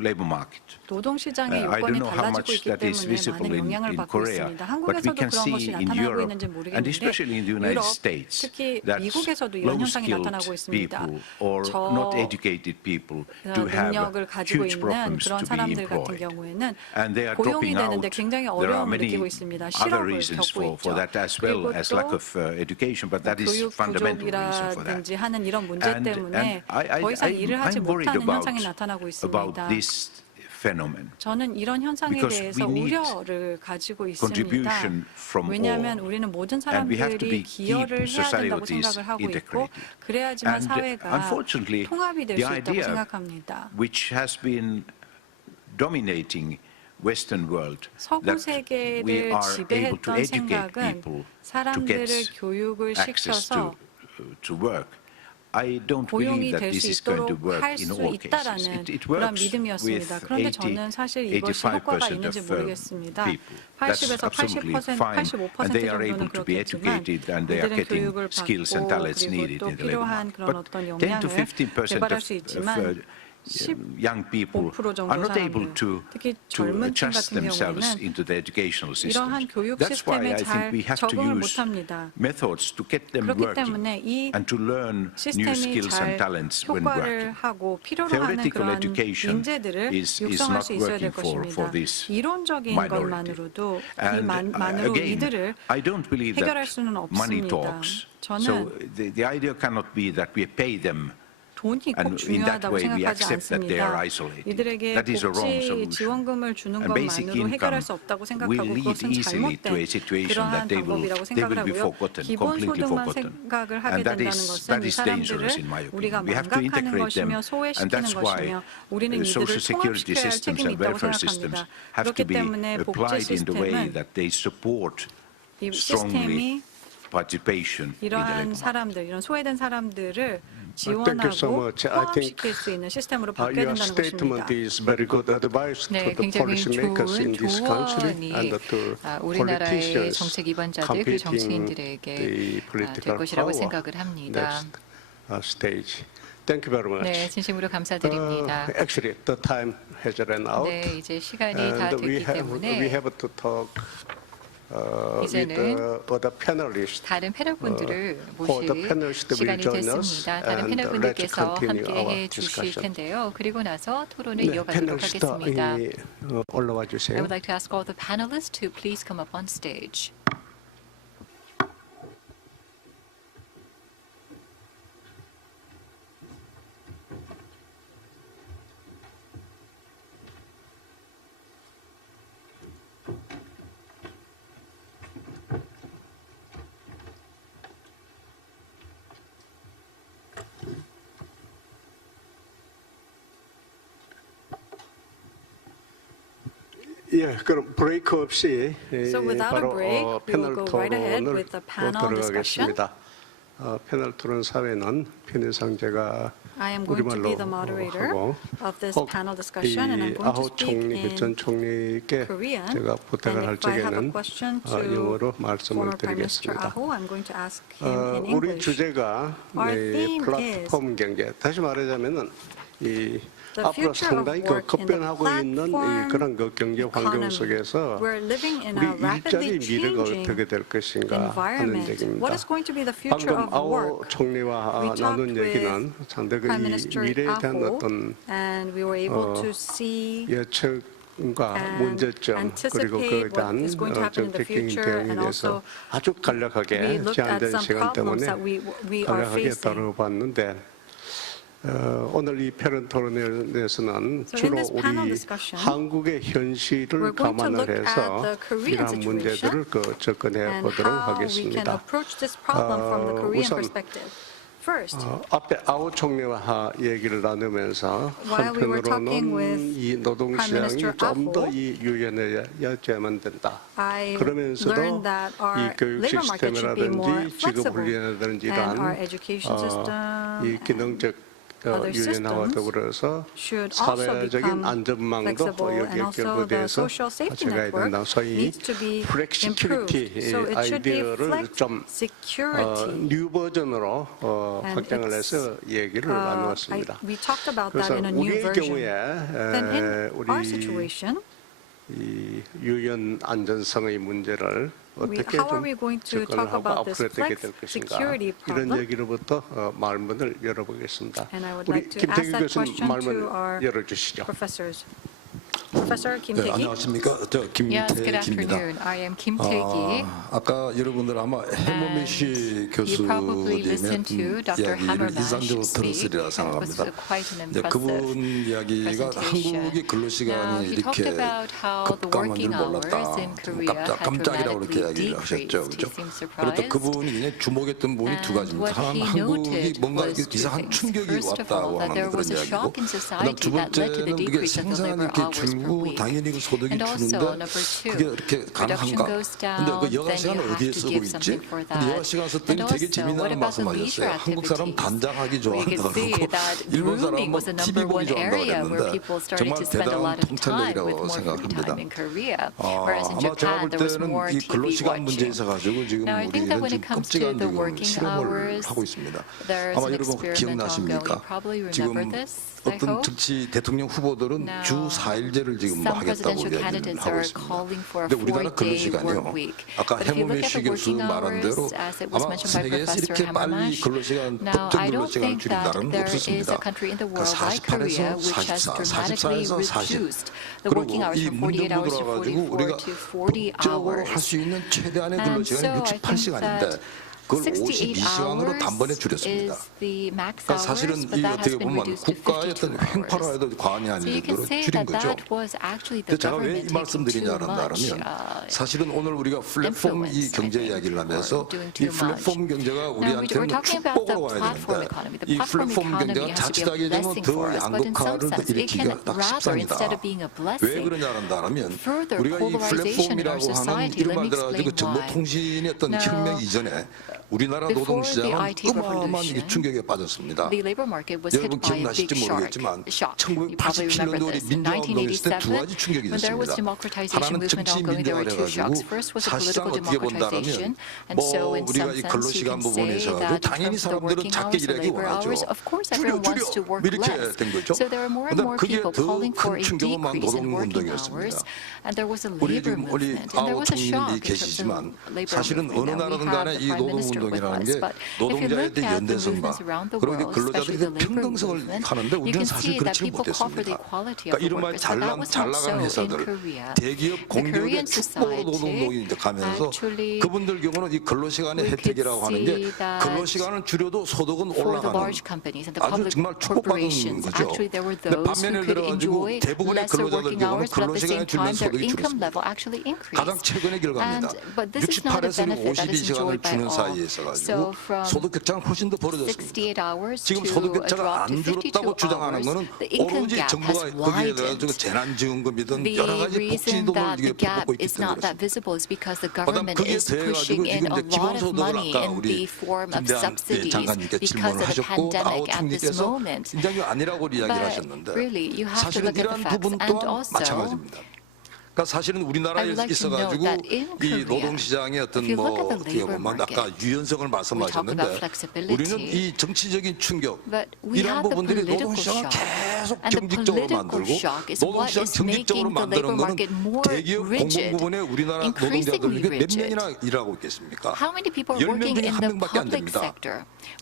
labor market. 노동시장의 I 요건이 don't know how 달라지고 much 있기 that is 때문에 visible 많은 영향을 in 받고 Korea, 있습니다. but we 한국에서도 can 그런 것이 see in 나타나고 Europe 있는지 and 모르겠는데 especially in the United 유럽, States 특히 that 미국에서도 이런 현상이 나타나고 low-skilled 있습니다. people or not educated people do have 능력을 가지고 huge 있는 problems 그런 to be 사람들 같은 employed. 경우에는 And they are 고용이 dropping 되는데 out. 굉장히 There are 어려움을 many 느끼고 있습니다. other 실업을 reasons 겪고 for 있죠. that as well 그리고 as 또 lack of education, but that is 교육 fundamental reason for that. 부족이라든지 하는 이런 문제 And 때문에 더 이상 일을 하지 I'm worried 못하는 현상이 about 나타나고 있습니다. this phenomenon. 저는 이런 현상에 Because 대해서 we need 우려를 가지고 있습니다. contribution from 왜냐하면 all. 우리는 모든 And we have to 사람들이 be 기여를 keep 해야 된다고 societies 생각을 하고 있고 integrated. 그래야지만 And 사회가 unfortunately, 통합이 될 the 수 있다고 idea 생각합니다. which has been dominating Western world 서구 that we 세계를 are able to 지배했던 educate 생각은 people to 사람들을 get 교육을 access 시켜서 to work. I don't 고용이 believe that 될 this 수 is going to 있도록 work 할 in 수 all cases. 있다라는 It 그런 works 믿음이었습니다. with 그런데 저는 사실 이것이 효과가 85% 있는지 of 모르겠습니다. people. That's 80에서 absolutely 80%, fine, 85% and they are 정도는 able to be 그렇겠지만 educated and they are 이들은 getting 교육을 skills and 받고 talents needed 그리고 또 in the labor 필요한 market. 그런 But 어떤 10 to 역량을 15% 개발할 수 있지만 young people 5% 정도 are not able 사람들, to 특히 to 젊은 층 adjust 같은 themselves 경우에는 into the educational 이러한 system. 교육 That's why 시스템에 I think we 잘 have to 적응을 use 못합니다. methods to get them 그렇기 working 때문에 이 and to learn new 시스템이 skills and 잘 talents when 효과를 working. 하고 필요로 하는 Theoretical 그런 education 인재들을 is 육성할 not 수 있어야 될 working for 것입니다. this 이론적인 minority. 것만으로도 And 이만으로 again, 이들을 I don't believe 해결할 that 수는 money 없습니다. talks. So 저는 the idea cannot be that we pay them 돈이 꼭 and in that 중요하다고 way we 생각하지 accept that they are 않습니다. isolated. 이들에게 That is a wrong 복지 solution. 지원금을 주는 And basic 것만으로 해결할 수 income 없다고 will 생각하고 lead 그것은 easily to a 잘못된 situation 그러한 that they 방법이라고 will 생각을 be 하고요. forgotten, 기본 completely 소득만 forgotten. 생각을 하게 And that 된다는 is 것은 이 dangerous 사람들을 in my opinion. 우리가 We have to 망각하는 integrate them, 것이며 and 소외시키는 that's why 것이며 우리는 이들을 social security 통합시켜야 할 systems 책임이 and 있다고 welfare systems 생각합니다. have to 그렇기 be 때문에 복지 applied in the way 시스템은 that they support 이 strongly 시스템이 participation in the labor 이러한 market. 사람들, 이런 소외된 사람들을 Thank you so 지원하고 much. I think 포함시킬 수 있는 시스템으로 바뀌어야 your 된다는 statement 것입니다. is very good advice 네, to the 굉장히 policymakers in 좋은 this country 조언이 and to 우리나라의 politicians 정책 입안자들, 그 competing 정치인들에게 the 될 political 것이라고 power 생각을 합니다. next stage. Thank you very much. 네, 진심으로 감사드립니다. Actually, the time has run out. 네, 이제 시간이 다 And we 됐기 have 때문에 to talk with 이제는 other panelists. 다른 패널분들을 for the 모실 panelists that will 시간이 join us, 됐습니다. 다른 and 패널분들께서 let's continue 함께 our 해 주실 discussion. 텐데요. 그리고 나서 토론을 네, 이어가도록 패널리스트 하겠습니다. 올라와 I 주세요. would like to ask all the panelists to please come up on stage. 예, 그럼 브레이크 없이 So without a 바로 break, we will 패널 go right ahead 토론을 with the panel 들어가겠습니다. 패널 토론 사회는 편의상 제가 I am going to be 우리말로 the moderator 하고 of this 혹 panel discussion, and I'm 이 going to 아호 speak 총리, 전 in 총리께 Korean. 제가 부탁을 And 할 if I have a 적에는 question to 영어로 말씀을 former Prime Minister 드리겠습니다. Aho, I'm going to ask him in 우리 English. 주제가 Our 이 theme 플랫폼 경제. 다시 말하자면은 이 The 앞으로 future of 상당히 work in the 급변하고 있는 이 platform 그런 경제 환경 economy. 속에서 We're living in 우리 a rapidly 일자리 미래가 changing 어떻게 될 것인가 하는 environment. 얘기입니다. What is going to be the future 방금 of 아오 work? 총리와 We 나눈 talked 얘기는 with 상당히 Prime Minister 미래에 대한 Aho, 어떤 and we were able to see 예측과 and 문제점 그리고 그에 anticipate 대한 what is going to happen in the 정책적인 future, 대응에 and 대해서 also 아주 we 간략하게 looked at 제한된 some 시간 때문에 problems that we are 간략하게 facing. 다뤄봤는데 오늘 이 패널 토론에서는 So in 주로 this panel 우리 discussion, 한국의 현실을 we're going to 감안을 look 해서 at the Korean 이러한 situation 문제들을 접근해 and 보도록 how we can 하겠습니다. approach this problem from the Korean 우선 perspective. First, 앞에 아오 총리와 얘기를 나누면서 While we were talking 한편으로는 with 이 노동시장이 Prime Minister 좀 더 Aho, 유연해야만 된다. I 그러면서도 learned that 이 our 교육 labor market should be more 시스템이라든지 직업 flexible, 훈련이라든지 and our 이러한 education system 이 기능적 other 유연화와 systems 더불어서 should also 사회적인 become 안전망도 flexible, and 여기에 also the 결부돼서 social safety 가져가야 network 된다. 소위 needs to be improved. 플렉시큐리티 So it should be 아이디어를 flex 좀 security. 뉴 버전으로 And 확장을 it's, 해서 얘기를 나누었습니다. we talked about that 그래서 in a new 우리의 version. 경우에 Then in our 우리 situation, 이 유연 안전성의 문제를 어떻게 how are 좀 we going to talk 접근하고 about this 앞으로 어떻게 flex 될 것인가 security 이런 problem? 얘기로부터 말문을 열어보겠습니다. And I would 우리 like to ask 김태규 that 교수님 question to 말문을 our 열어주시죠. professors. Professor Kim 네, Tae-ki. 안녕하십니까. 저 Yes, good 김태기입니다. afternoon. I am Kim Tae-ki. 아까 여러분들 아마 해머미 씨 You probably 교수님의 listened to Dr. 이야기를 Hammerman 인상적으로 speak. 들었으리라 It was 생각합니다. quite an 이제 그분 impressive 이야기가 presentation. 한국의 Now, 근로시간이 he talked 이렇게 about how the 급감한 줄 working hours 몰랐다. in Korea had 깜짝이라고 이렇게 dramatically 이야기를 하셨죠. decreased. He 그렇죠? seemed 그래도 surprised. 그분이 그냥 주목했던 부분이 두 And 가지입니다. what 하나는 he 한국이 noted 뭔가 was two 이상한 things. 충격이 First of all, 왔다고 that 하는 there 그런 was a 이야기고, shock in 그다음 society 두 that led to the 번째는 그게 decrease of the 생산이 labor 이렇게 hours per 줄고 week. 당연히 그 소득이 And also, 주는데 number two, 그게 이렇게 production 가능한가? goes down, 근데 그 여가 then 시간을 you have 어디에 to 쓰고 give 있지? something for 근데 that. 여가 시간 썼더니 And 되게 also, 재미난 what about the 말씀하셨어요. leisure 한국 사람 activities? 단장하기 We could 좋아한다고 see 그러고 that 일본 grooming 사람은 was the TV number 보기 one 좋아한다고 area where 그랬는데 people started 정말 to spend a 대단한 lot of time 통찰력이라고 with more free 생각합니다. time in Korea, whereas in 아마 제가 Japan 볼 there was 때는 more 이 TV 근로시간 문제에 watching. 있어 가지고 지금 Now, I think that 우리는 when 지금 it comes to 끔찍한 the 지금 working 실험을 hours, 하고 있습니다. there's 아마 an 여러분 experiment 기억나십니까? ongoing. You probably 지금 remember this, I 어떤 hope. 정치 대통령 후보들은 Now, 주 4일제를 지금 some 하겠다고 presidential 이야기를 candidates 하고 are 있습니다. calling for a 근데 우리나라 4-day 근로시간이요. work week. 아까 But if you look 해모미 at 씨 the 교수 working 말한 대로 hours, as it was 아마 mentioned by 세계에서 Professor 이렇게 빨리 Hammerman, 근로시간, now 법정 I don't 근로시간을 think 줄인 that 나라는 there is 없었습니다. a country in the 그러니까 world like 48에서 Korea which has 44, dramatically 44에서 40. reduced the working 그리고 hours 이 from 48 hours to 문정부 44 우리가 to 40 법적으로 할 hours. 수 있는 최대한의 And 근로시간이 so I think 68시간인데 that 그걸 68 52시간으로 단번에 hours 줄였습니다. is the max 그러니까 hours, 사실은 but 이 that has 어떻게 been 보면 reduced to 국가의 52 어떤 횡포라 hours. 해도 과언이 So 아닐 you can 정도로 say 줄인 that 거죠. that was actually the 근데 제가 왜 government 이 taking 말씀드리냐 too much 하면 사실은 오늘 우리가 플랫폼 이 influence, 경제 I think, 이야기를 or 하면서 doing 이 too much. 플랫폼 경제가 Now, we're 우리한테는 talking about the 축복으로 와야 platform 되는데 economy. The 이 platform 플랫폼 economy 경제가 has to be a 자칫하게 되면 blessing 더 for us, but in some 양극화를 sense, it can 일으키기가 딱 rather, instead 십상이다. of being a 왜 blessing, 그러냐는 다면 further 우리가 이 polarization in our 플랫폼이라고 하는 society. 이름 Let me 만들어가지고 explain why. 정보통신의 어떤 Now, 혁명 이전에 우리나라 before the 노동시장은 IT 어마어마한 이게 revolution, 충격에 빠졌습니다. the labor market was hit 여러분 by a big 기억나실지 모르겠지만 shock. You probably remember 1987년도 우리 this. In 민주화 운동이 있을 때 두 1987, 가지 충격이 when there was 있었습니다. democratization 하나는 movement 정치 ongoing, there were two 민주화를 shocks. 해가지고 First was the 사실상 political 어떻게 본다면 democratization, and 뭐 so in 우리가 some 이 sense you 근로시간 can 부분에 say 있어가지고 that in 당연히 terms of the 사람들은 working 작게 hours, the 일하기 labor 원하죠. hours, of course everyone wants to work 이렇게 less. 된 거죠. So there are more and 근데 more 그게 people 더 calling for 큰 a 충격은 막 decrease in 노동 working 운동이었습니다. hours, and there was a 우리 labor 지금 우리 movement, and there 아우 was a shock 총리님이 in terms of 계시지만 labor 사실은 movement. 어느 Now we 나라든 have 간에 the 이 Prime Minister with 노동운동이라는 us, 게 but if you 노동자에 look 대한 at the 연대성과 movements around the 그리고 world, especially 근로자들에게 the labor 평등성을 movement, 하는데 you 우리는 can 사실 see that 그렇지 people call for the 못했습니다. equality of 그러니까 the 이른바 workers, but that was 잘 not 나간 so in 회사들, Korea. 대기업 The 공기업의 Korean 축복으로 노동운동이 이제 가면서 actually 그분들 경우는 이 근로시간의 we could 혜택이라고 하는 게 see that 근로시간을 줄여도 소득은 for the 올라가는 large companies and the 아주 public 정말 축복받은 corporations, 거죠. actually there were 근데 those 반면에 who could 들어가지고 enjoy 대부분의 lesser 근로자들 working 경우는 hours, but at the 근로시간에 same 줄면 time their 소득이 income 줄었습니다. level actually 가장 increased. 최근의 결과입니다. But this is not a 68에서 benefit that is 52시간을 enjoyed by 주는 all. 사이에 돼 있어가지고 So from 소득 격차는 훨씬 더 벌어졌습니다. 68 hours 지금 to 소득 a 격차가 drop to 안 52 줄었다고 주장하는 hours, 것은 the income 오로지 gap 정부가 has 거기에 대해서 widened. 재난지원금이든 The 여러 가지 reason 복지도를 that 이게 the gap 퍼붓고 있기 is 때문에 not that 그렇습니다. visible is because the 그다음 government 그게 is pushing 돼가지고 in 지금 a 이제 lot of 기본소득을 money 아까 in 우리 the form of 김대한 subsidies 장관님께 because 질문을 of the 하셨고 아우 pandemic at this 총리께서 moment. 인장이 아니라고 이야기를 But 하셨는데 really, you have to 사실은 look at the 이러한 facts. 부분 And 또한 also, 마찬가지입니다. 그러니까 사실은 우리나라에 I would like to note 있어가지고 that in 이 Korea, 노동시장의 어떤 if you look 뭐 at the 어떻게 labor 보면 아까 market, 유연성을 we talk 말씀하셨는데 about flexibility, 우리는 이 정치적인 충격 but we 이러한 had the 부분들이 political 노동시장을 shock. 계속 And the 경직적으로 political 만들고 shock is what 노동시장 is 경직적으로 making the labor 만드는 거는 market more 대기업 rigid, 공공부문에 우리나라 increasingly 노동자들 이게 몇 rigid. 명이나 일하고 있겠습니까? How many people are 10명 working 중에 in 한 the 명밖에 안 public 됩니다. sector?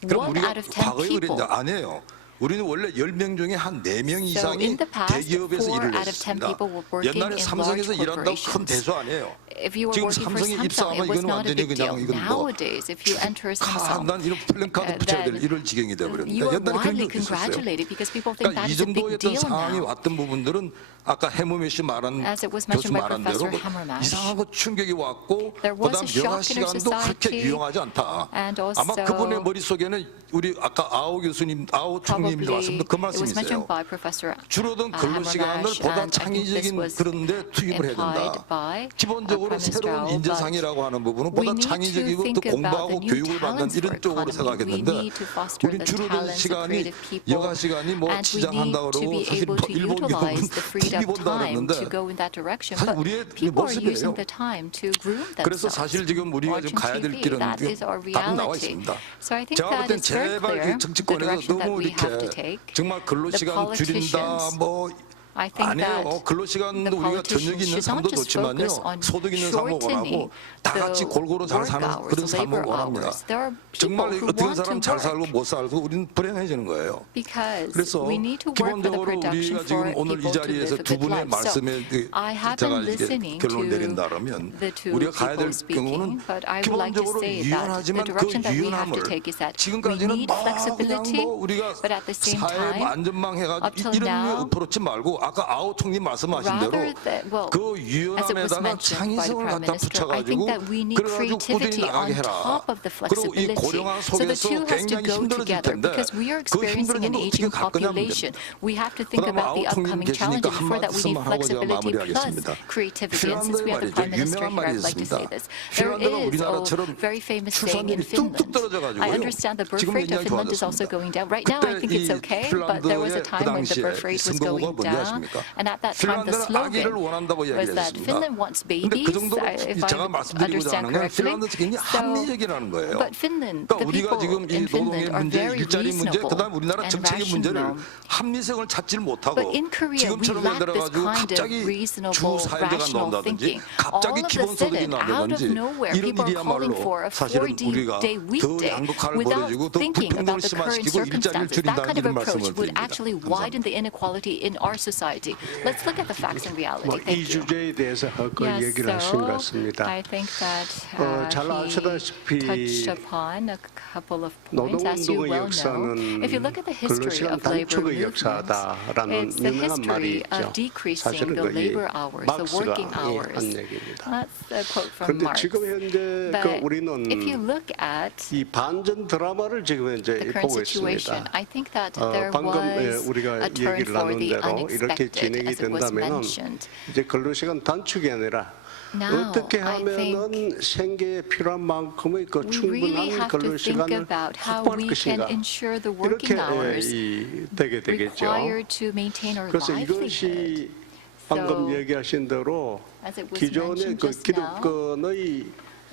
그럼 1 우리가 out of 10 과거에 people. 그랬는데 아니에요. 우리는 원래 10명 중에 한 4명 So 이상이 in the past, 대기업에서 4 일을 out of 10 했습니다. people were working 옛날에 in 삼성에서 large 일한다고 큰 corporations. 대수 아니에요. If you were 지금 working for 삼성에 Samsung, 입사하면 it was 이거는 not a 완전히 big deal. 그냥 이건 뭐 Nowadays, if you enter Samsung, 난 이런 플랜카드 붙여야 될 then 이럴 지경이 돼버렸는데 you are 옛날에 그런 widely 적이 있었어요. congratulated because people think 그러니까 that 이 is a 정도의 big 어떤 deal 상황이 now. 왔던 부분들은 아까 해무미 씨 말한 As it was 교수 mentioned by 말한 대로 Professor Hammerman, 이상하고 충격이 왔고 there was 그다음 a shock 여가 in our 시간도 그렇게 society, 유용하지 않다. and 아마 also 그분의 머릿속에는 우리 아까 아오 교수님, 아오 총리님도 Probably 말씀도 그 it was 말씀이세요. mentioned by Professor 줄어든 근로 시간을 Hammerman, 보다 and I think this 창의적인 was 그런 데 투입을 해야 implied 된다. by 기본적으로 Prime Minister 새로운 Rao, 인재상이라고 하는 부분은 we 보다 need to 창의적이고 또 think about 공부하고 the new 교육을 받는 talents 이런 for 쪽으로 economy. We 생각했는데 need to foster 우리 the 줄어든 talents of 시간이 creative people, 여가 시간이 뭐 and we 시장한다 need to 그러고 be 사실 able to 일본 utilize the freed TV up 본다 time 그랬는데 to go in that direction. 사실 But 우리의 people are 모습이에요. using the time to groom 그래서 themselves. 사실 지금 우리가 지금 Watching 가야 될 TV, 길은 that is our 답은 나와 reality. 있습니다. So I think 제가 볼 that 땐 is very 제발 clear, 그 the 정치권에서 direction that 너무 we have to 이렇게 take. 정말 근로 The 시간 줄인다 politicians, 뭐 I think 아니에요. that 근로 시간도 the 우리가 politicians 저녁이 있는 should not 삶도 just 좋지만요. focus on 소득 있는 삶을 shortening 원하고 다 같이 the 골고루 잘 work 사는 hours, 그런 the 삶을 labor 원합니다. hours. There are 정말 people who 어떤 want 사람 to 잘 work. 살고 못 살고 우리는 불행해지는 거예요. Because 그래서 we need to work for the 기본적으로 production 우리가 for 지금 오늘 이 people to 자리에서 live a 두 good 분의 life. So 말씀에 I have 제가 been 이렇게 listening 결론을 to 내린다면 the two 우리가 가야 될 people 경우는 speaking, but I would like to 기본적으로 say that the 유연하지만 그 direction that we have 유연함을 to take is that we 지금까지는 need 뭐 그냥 flexibility, 뭐 우리가 but at the same 사회 time, 안전망 up 해가지고 till 이런 now, 어프로치 말고 아까 아오 총리 말씀하신 대로 rather than, well, 그 as it was 유연함에다가 mentioned by the 창의성을 Prime 갖다 Minister, I 붙여가지고 think that we need 그래가지고 꾸준히 creativity 나가게 on 해라. top of the 그리고 이 flexibility. 고령화 So the 속에서 two has to 굉장히 go 힘들어질 together 텐데 because we are 그 experiencing an 힘들어지면 어떻게 aging 갈 거냐 population. 문제입니다. We have to think 그다음에 about the 아우 총님 upcoming 계시니까 challenges. 한 For that, we need 말씀만 하고 제가 flexibility 마무리하겠습니다. plus creativity. And since 핀란드 we have the 말이죠. Prime Minister 유명한 here, 말이 I'd like to 있습니다. say this. There 핀란드가 is 우리나라처럼 a very famous saying in 출산율이 뚝뚝 Finland. 떨어져가지고요. I understand the birth 지금 rate of 굉장히 Finland is also 좋아졌습니다. going down. Right now, I think it's okay, but there was a 핀란드의 그 time when the 당시에 birth rate was 선거구가 going 뭔지 down. 아십니까? And at that time, the 핀란드는 아기를 slogan 원한다고 was that 이야기했습니다. Finland wants 근데 babies, 그 정도로 if 제가 I 말씀드리고자 understand 하는 건 correctly. 핀란드 굉장히 합리적이라는 거예요. But Finland, 그러니까 the 우리가 people 지금 이 in 노동의 Finland are 문제, very 일자리 문제, reasonable 그다음 우리나라 and 정책의 문제를 rational. 합리성을 찾질 못하고 But in Korea, we 지금처럼 lack 예를 this 들어가지고 kind of 갑자기 reasonable, 주사회제가 rational 나온다든지 thinking. 갑자기 All of a 기본소득이 sudden, out of 나온다든지 nowhere, 이런 people are calling for 일이야말로 a 사실은 우리가 4-day 더 weekday 양극화를 without 벌여주고 더 thinking 불평등을 about the current 심화시키고 일자리를 circumstances. That 줄인다는 kind of 이런 approach 말씀을 would 드립니다. actually widen the inequality in our society. Let's look at the facts and reality. 이 Thank you. 주제에 대해서 헛걸 얘기를 하신 것 같습니다. I think that 잘 he 아시다시피 touched upon a couple of points, as you 노동운동의 well know. 역사는 If you look at the history 근로시간 of labor 단축의 movements, 역사다라는 it's the 유명한 말이 history 있죠. of decreasing 사실은 the 그게 labor hours, the 막스가 working 한 hours. 얘기입니다. That's a quote from 그런데 Marx. 지금 현재 But 우리는 if you look at 이 반전 드라마를 지금 현재 the current 보고 situation, 있습니다. I think that there 방금 was 우리가 a turn 얘기를 for 나눈 the 대로 이렇게 unexpected, 진행이 as it was 된다면 mentioned. 이제 근로시간 단축이 아니라 Now, 어떻게 I 하면은 생계에 필요한 만큼의 그 We really 충분한 have to think 근로시간을 about how 확보할 we 것인가 can ensure the 이렇게 working hours 되게 되겠죠. required to maintain our 그래서 livelihood. 이것이 방금 So, 얘기하신 대로 as it was 기존의 mentioned 그 just now, 기득권의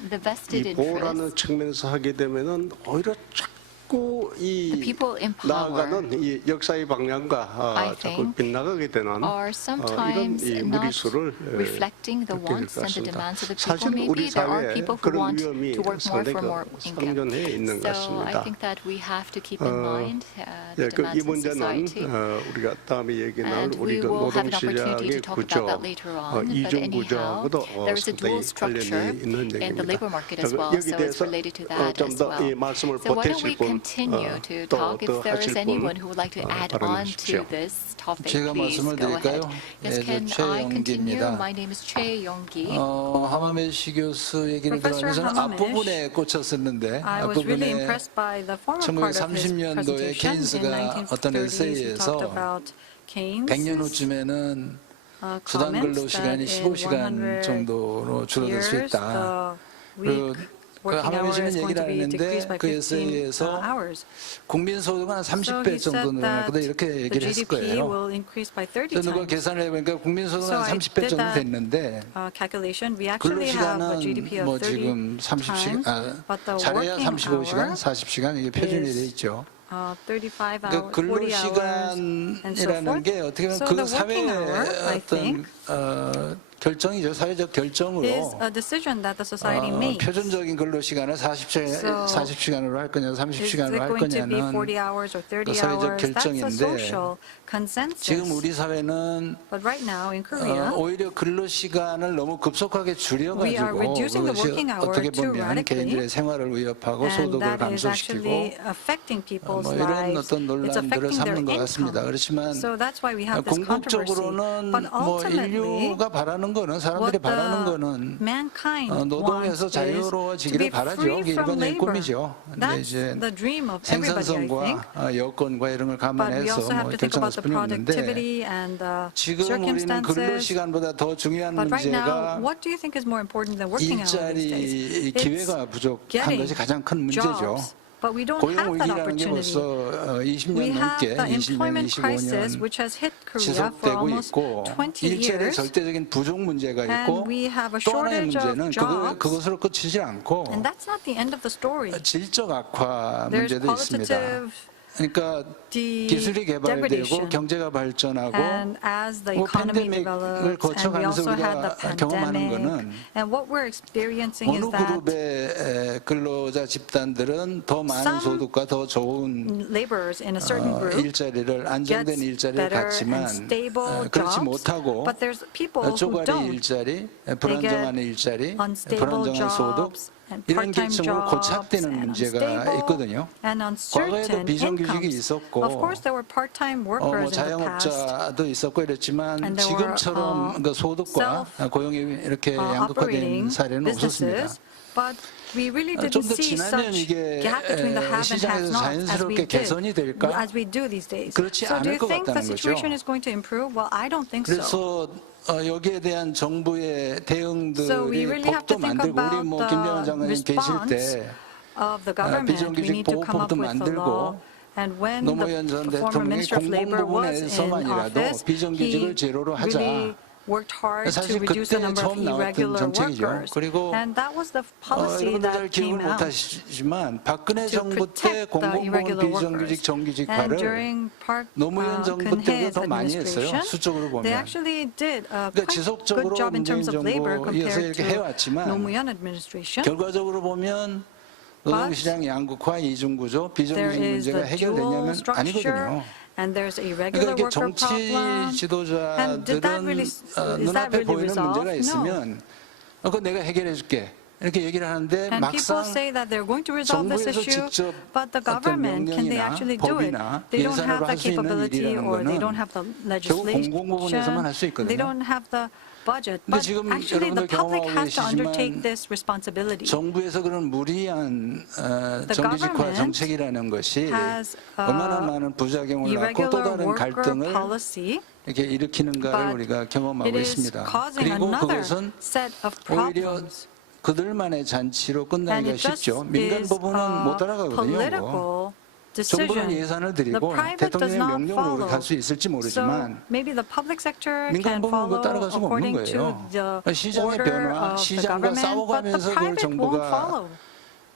the vested 이 보호라는 interest, 측면에서 하게 되면은 오히려 자꾸 the 이 people in power 나아가는 이 역사의 방향과 I 자꾸 think 빗나가게 되는 are 이런 sometimes 이 not 무리수를 reflecting the 겪게 될 wants 것 and the 같습니다. demands of the people. 사실 우리 Maybe there are 사회에 people who 그런 want 위험이 to work more 상당히 for more income. 상존해 있는 것 So I 같습니다. think that we have to keep in mind 예, the 이 demands of 문제는 society. 우리가 다음에 얘기 나눌 And 우리 we 그 will have an 노동시장의 opportunity to talk 구조, about that later on. But 이중 anyhow, 구조하고도 there is a dual 상당히 structure 관련이 있는 in the 얘기입니다. labor market as well. 여기 So it's 대해서 related to that 좀 as 더 이 well. 말씀을 So why don't we 보태실 분 continue to 또 talk. If there is 하실 분, anyone who would like to add on to 발언해 주십시오. this topic, 제가 please 말씀을 go ahead. 드릴까요? Yes, 네, can 저 I continue? 최영기입니다. My name is Choi Yong-gi. 하마메시 교수 얘기를 Professor 들어보면 저는 Hamamesh, 앞부분에 꽂혔었는데 I was really 앞부분에 impressed by the former part of his 1930년도에 presentation. In 케인스가 어떤 1930s, he 에세이에서 talked about 100년 Keynes' 후쯤에는 주당 comments 근로 that 시간이 in 15시간 100 정도로 줄어들 수 years, 있다. the 그리고 week 그 working hour 하마메시는 is going 얘기를 to be decreased 하는데 by 그 15 에세이에서 hours. 국민 소득은 한 So 30배 he said 정도 늘어날 거다 that 이렇게 the 얘기를 했을 GDP 거예요. will increase by 30 그래서 누가 times. 계산을 해보니까 국민 소득은 So 한 I 30배 did 정도 that 됐는데 calculation. We 근로 actually have a 시간은 GDP 뭐 of 30 지금 30시간, times, but the 잘해야 working 35시간, hour 40시간 이게 표준이 돼 is 있죠. 35 그러니까 hours, 40 hours, and so 근로시간이라는 forth. 게 어떻게 보면 So 그 the working 사회의 hour, I 어떤 think, 결정이죠. 사회적 결정으로 is a decision that the society makes. 표준적인 근로시간을 So, 40시간으로 할 거냐, Is it 30시간으로 할 going to be 거냐는 40 hours or 30 사회적 hours? That's a 결정인데 social consensus. 지금 우리 사회는 But right now in Korea, 오히려 근로시간을 너무 급속하게 we are 줄여가지고 reducing the 그것이 working hour 어떻게 too 보면 radically, 개인들의 생활을 위협하고 and 소득을 that is actually 감소시키고 affecting people's 뭐 이런 lives. 어떤 It's 논란들을 affecting their 삼는 것 같습니다. income. 그렇지만 So that's why we have this controversy. 궁극적으로는 But 뭐 ultimately, 인류가 바라는 거는 사람들이 what 바라는 the 거는 mankind wants 노동에서 is to 자유로워지기를 be 바라죠. free 그게 from 일반적인 labor. 꿈이죠. 근데 That's 이제 the dream of everybody, I think. 생산성과 여건과 이런 걸 But we 감안해서 also have 뭐 to think 결정할 about the 수뿐이 없는데 productivity and the 지금 우리는 circumstances. 근로시간보다 더 중요한 But right now, 문제가 what do you think is more important than working hours these 일자리 days? 기회가 부족한 getting 것이 가장 큰 문제죠. jobs. But we don't 고용 have that 위기라는 게 opportunity. 벌써 20년 We have 넘게 the 20년, employment crisis, 25년 which has hit Korea for 지속되고 almost 있고 20 일자리의 years. 절대적인 부족 문제가 있고 And we have a 또 하나의 shortage of 문제는 jobs. 그것으로 끝이지 않고 And that's not the end of the story. 질적 악화 There's 문제도 있습니다. qualitative 그러니까 기술이 개발되고 degradation. 경제가 발전하고 And as the 뭐 economy 팬데믹을 develops, and we 거쳐가면서 also had the 우리가 경험하는 pandemic, 거는 and what we're experiencing 어느 is that 그룹의 근로자 집단들은 더 많은 some 소득과 더 좋은 laborers in a certain group 일자리를 안정된 gets 일자리를 better 갖지만 and stable 그렇지 jobs, 못하고 but there's people who 쪼가리 don't. 일자리, 불안정한 일자리, Unstable 불안정한 소득 jobs and 이런 part-time 계층으로 jobs 고착되는 and 문제가 unstable 있거든요. and 과거에도 uncertain 비정규직이 incomes. 있었고 Of course, there were part-time 뭐 workers in the past. 자영업자도 있었고 이랬지만 And there were, 지금처럼 그 소득과 고용이 이렇게 양극화된 operating 사례는 없었습니다. businesses, but we really didn't 좀 더 see 지나면 such 이게 gap between the have and 시장에서 have-nots 자연스럽게 개선이 될까? as we do these days. 그렇지 So do 않을 you 것 think the 같다는 situation 거죠. is going to improve? Well, I don't think so. 그래서 여기에 대한 정부의 So we 대응들이 really have to 법도 think 만들고 우리 about 뭐 김병현 the 장관님 계실 response 때 of the government. We 비정규직 need to come up 보호법도 with a law. 만들고 And when 노무현 전 the former 대통령이 Minister of Labor was in 공공부문에서만이라도 office, 비정규직을 he 제로로 하자. really worked hard to 사실 reduce the 그때 number of 처음 나왔던 irregular 정책이죠. workers. 그리고 And that was the policy 여러분들 잘 that came 기억을 out 못하시지만 박근혜 to 정부 때 protect the irregular 공공부문 비정규직 workers. And 정규직화를 during 노무현 정부 때도 Kunhe's 더 많이 했어요. administration, 수적으로 they 보면. actually did a 그러니까 quite 지속적으로 good job in terms 문재인 of labor 정부에서 compared 이렇게 to 해왔지만 노무현 administration. 결과적으로 보면 노동시장 양극화, 이중구조, There 비정규직 is 문제가 the 해결되냐면 dual structure, 아니거든요. and there's a 그러니까 regular 이게 worker 정치 problem. And did that 지도자들은 really, is that 눈앞에 really 보이는 resolved? 문제가 No. 있으면 그거 내가 해결해 줄게 이렇게 얘기를 하는데 And people 막상 say that they're going to resolve this 정부에서 issue, 직접 but the 어떤 government, can they 명령이나 actually do it? 법이나 They don't 예산으로 have the 할 수 있는 capability, 일이라는 or they 거는 don't have the 결국 legislation. 공공부문에서만 할 수 있거든요. They don't have the budget. 근데 But 지금 actually, the 여러분들 public 경험하고 has to undertake 계시지만 this responsibility. 정부에서 그런 무리한 The 정규직화 government 정책이라는 것이 has 얼마나 많은 부작용을 낳고 또 irregular 다른 worker 갈등을 policy, 이렇게 일으키는가를 but 우리가 경험하고 it is 있습니다. causing 그리고 another 그것은 set of 오히려 problems. 그들만의 잔치로 And 끝나기가 it just 쉽죠. 민간 is 부분은 못 따라가거든요. 그거. political 정부는 decision. 예산을 The 드리고 private does 대통령의 not 명령으로 follow. 갈 수 있을지 So 모르지만 maybe the public sector 민간 can 부분은 그거 follow 따라갈 수가 없는 according to 거예요. the 시장의 order 변화, of the 시장과 government, but the 싸워가면서 그걸 private won't 정부가 follow.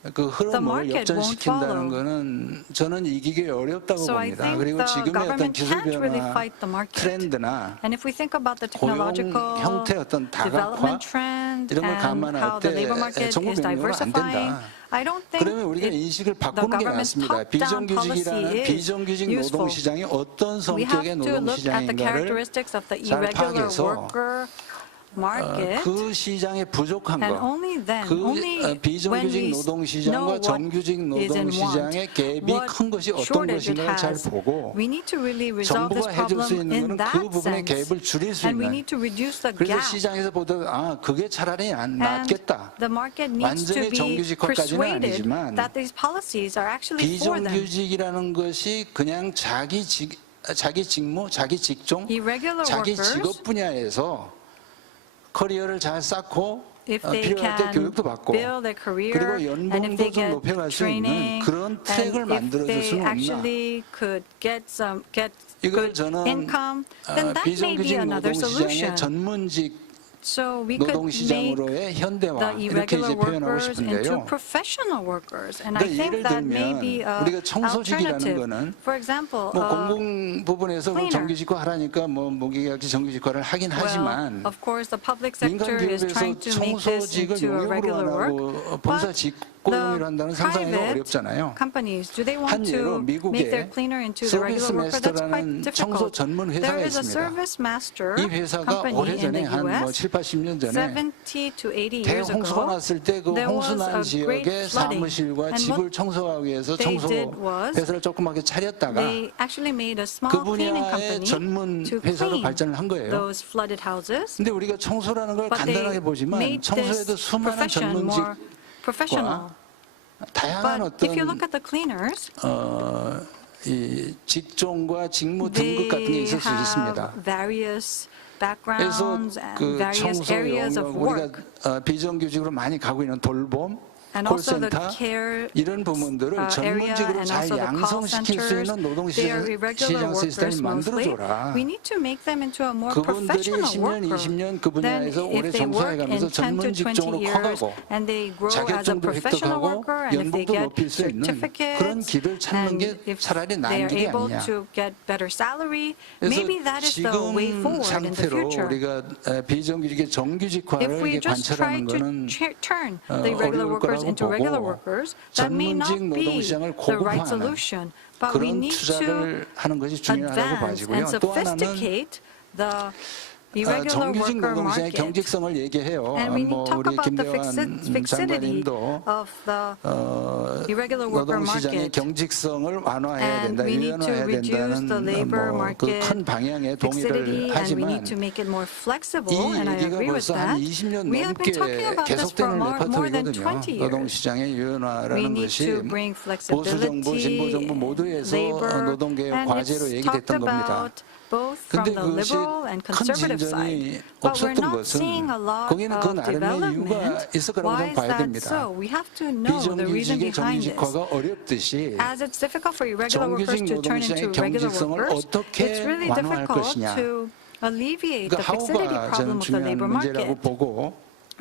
그 흐름을 market won't 역전시킨다는 follow. 거는 저는 이기기 어렵다고 So I 봅니다. think 그리고 the 지금의 어떤 government 기술 can't really 변화 fight the market. 트렌드나 And if we think about the 고용 technological 형태 어떤 다각화 development trend 이런 걸 and 감안할 how the 때 labor market 정부 is 명령은 안 diversifying, 된다. I don't think 그러면 우리가 인식을 the 바꾸는 게 government's 맞습니다. top-down 비정규직이라는 policy is 비정규직 useful. 노동시장이 어떤 We have 성격의 to look at the 노동시장인가를 characteristics of the 잘 irregular 파악해서 worker market, 그 시장에 부족한 and 거, only then, 그 only when 비정규직 we 노동 know 시장과 what 정규직 is 노동 in 시장의 want, 갭이 what 큰 것이 어떤 shortage it 것인가를 잘 has, 보고 we need to really resolve this 정부가 해줄 수 problem 있는 in 것은 that 그 부분의 sense, 갭을 줄일 수 and we 있는. need to reduce the 그래서 gap. 시장에서 보다 그게 차라리 And 낫겠다. the market needs to 완전히 be 정규직화까지는 persuaded 아니지만 that these policies are actually for them. 비정규직이라는 것이 그냥 자기 직무, 자기 직종, Irregular 자기 workers, 직업 분야에서 커리어를 잘 쌓고 if they 필요할 때 can 교육도 받고 build their career 그리고 and if 연봉도 they 좀 get 높여갈 수 있는 training 그런 트랙을 and if 만들어줄 they 수는 없나? actually could get 이걸 good 저는 income, then that may be 비정규직 another 노동시장의 solution. 전문직 So we could make 노동시장으로의 현대화 the 이렇게 irregular 이제 표현하고 workers into 싶은데요. professional workers, and I 그러니까 think 예를 that may 들면 be a 우리가 청소직이라는 alternative. 거는 For example, 뭐 공공 부분에서 뭐 cleaner. 정규직화 하라니까 뭐 무기계약직 정규직화를 하긴 하지만 well, of course, the public 민간 sector is 기업에서 trying to make this 청소직을 into a 용역으로 regular 안 하고 work, 본사 but 직고용을 한다는 상상이 private 어렵잖아요. companies, do they want 한 예로 to make their 미국에 cleaner into the 서비스 regular worker? That's quite 마스터라는 청소 difficult. 전문 There 회사가 is a 있습니다. service master 이 회사가 company in 오래전에 the 한 뭐 US. 7, 80년 전에 70 to 80 years 대홍수가 ago, 났을 때 그 there was 홍수난 a great 지역의 flooding. 사무실과 And 집을 what 청소하기 위해서 they 청소 did was 회사를 조그맣게 차렸다가 they actually made a small 그 cleaning 분야의 company 전문 to 회사로 clean 발전을 한 거예요. those flooded houses. 근데 우리가 청소라는 걸 But they 간단하게 보지만 made 청소에도 this 수많은 profession more professional. 다양한 But if you 어떤 look at the cleaners, 이 직종과 직무 등급 같은 게 they 있을 수 have 있습니다. various 그래서 backgrounds and 그 various 청소 areas 영역 of 우리가 work. 비정규직으로 많이 가고 있는 돌봄, And also the 콜센터 care 이런 부분들을 area 전문직으로 and 잘 also the call 양성시킬 수 centers, 있는 노동 they are irregular 시장 시스템을 workers mostly. 만들어줘라. We need to make them into a more 그분들이 professional 10년, worker. 20년 그 Then 분야에서 오래 if they work 종사해가면서 in 10 to 전문 20 직종으로 years 커가고 and they grow as a 자격증도 professional 획득하고 worker and if they 연봉도 get 높일 수 있는 그런 certificates 길을 찾는 and 게 if 차라리 they 나은 are 길이 able 아니냐. to get better salary, 그래서 maybe that is the way 지금 forward in the 상태로 future. 우리가 비정규직의 If 정규직화를 we 이렇게 just try 관찰하는 to 거는 turn the irregular 어려울 workers 거라고 into regular 보고 workers, that may not 전문직 be 노동시장을 the right 고급화하는 solution. But we 그런 need to 투자를 하는 것이 중요하다고 advance 봐지고요. and 또 하나는 sophisticate the irregular 정규직 worker 노동시장의 market. 경직성을 얘기해요. And we need 뭐 to talk 우리 about the 김대환 fixity 장관님도 of the irregular worker 노동시장의 market. 경직성을 완화해야 And 된다, we need to 유연화해야 reduce the labor 된다는 그 market 큰 방향에 동의를 fixity, and we 하지만 need to make it more flexible. 이 And I 얘기가 agree with 벌써 한 that. 20년 We have been talking 넘게 about this for 계속되는 more than 레퍼토리거든요. 20 years. 노동시장의 We 유연화라는 need 것이 to bring 보수 정부, 진보 정부 flexibility, 모두에서 labor, 노동개혁 and 과제로 it's talked 얘기됐던 겁니다. about both from 근데 the 그것이 liberal and 큰 conservative 진전이 side. But we're 없었던 not seeing a 것은 lot 거기는 그 of 나름의 이유가 development. 있을 거라고 Why 좀 is 봐야 that 됩니다. so? We have to know the reason 비정규직의 behind this. 정규직화가 어렵듯이 As it's difficult for irregular workers 정규직 to turn 노동시장의 into regular 경직성을 workers, 어떻게 it's really 완화할 difficult 것이냐. to alleviate the 그 fixity 하우가 저는 problem of the 중요한 labor 문제라고 market. 보고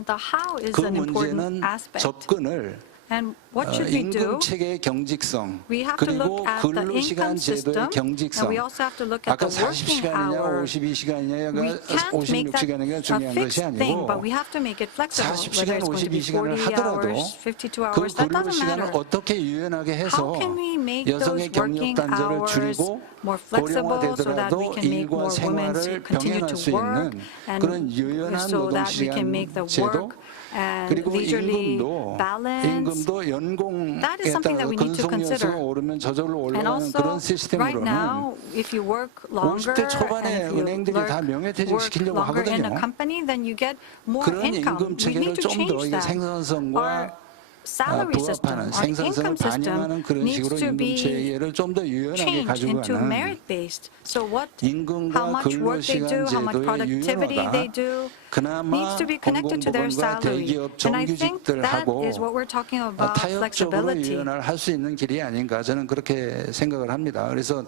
The how is 그 an important 문제는 aspect. 접근을 And what should we do? 임금 체계의 경직성 We have to 그리고 look at the 근로시간 income 제도의 system, and 경직성 we also have to look at 아까 the working 40시간이냐 hour. 52시간이냐가 We can't make that 56시간이냐가 a 중요한 fixed 것이 thing, 아니고 but we have to make it flexible. Whether 40시간, it's going to be 52시간을 40 하더라도 hours, 52 그 hours, that doesn't 근로시간을 matter. 어떻게 유연하게 해서 How can we make those 여성의 경력 working 단절을 hours 줄이고 more flexible so that we 고령화되더라도 can make 일과 more women 생활을 continue 병행할 to 수 work 있는 and 그런 유연한 so that we can 노동시간 make the 제도 work and 그리고 leisurely balance. 임금도 연공에 That is something that 따라서 we need to consider. 근속연수가 오르면 저절로 And 올라가는 also, 그런 right 시스템으로는 now, if you work longer 50대 초반에 and if you 은행들이 다 명예퇴직 work 시키려고 longer in a 하거든요. company, then you get more 그런 income. 임금 We 체계를 need to 좀 더 change 이게 that. Our 생산성과 salary system, 부합하는 our 생산성을 income system 반영하는 그런 needs 식으로 to 임금 be 체계를 좀 더 유연하게 changed 가지고 into 가는 merit-based. So how 임금과 much work they do, 근로시간 how much 제도의 productivity they 유연화가 do, 그나마 needs to be connected to their 공공부문과 salary. 대기업 And I think that 정규직들하고 is what we're talking about, 타협적으로 flexibility. 유연을 할 수 있는 길이 아닌가 저는 그렇게 생각을 합니다. 그래서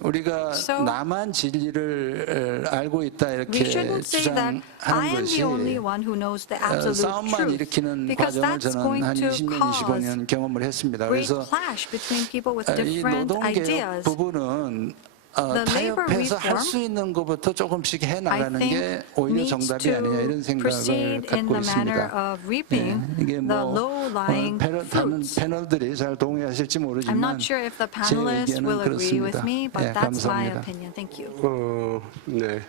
우리가 So, 나만 진리를 알고 있다 We 이렇게 shouldn't say that I 주장하는 am 것이 the only one who knows the absolute 싸움만 truth, 일으키는 because 과정을 that's 저는 going 한 to 20년, cause 25년 경험을 했습니다. great 그래서 clash between people with 이 different 노동개혁 ideas. 부분은 The labor 타협해서 할 reform, 수 있는 것부터 조금씩 해 I 나가는 게 think 오히려 needs 정답이 to 아니냐 이런 생각을 proceed in 갖고 the manner 있습니다. of reaping 이게 the 뭐 low-lying 다른 fruits. 패널들이 잘 동의하실지 I'm 모르지만 not sure if the 제 panelists will 의견은 agree with 그렇습니다. me, but 예, that's my 감사합니다. opinion. Thank you. 네.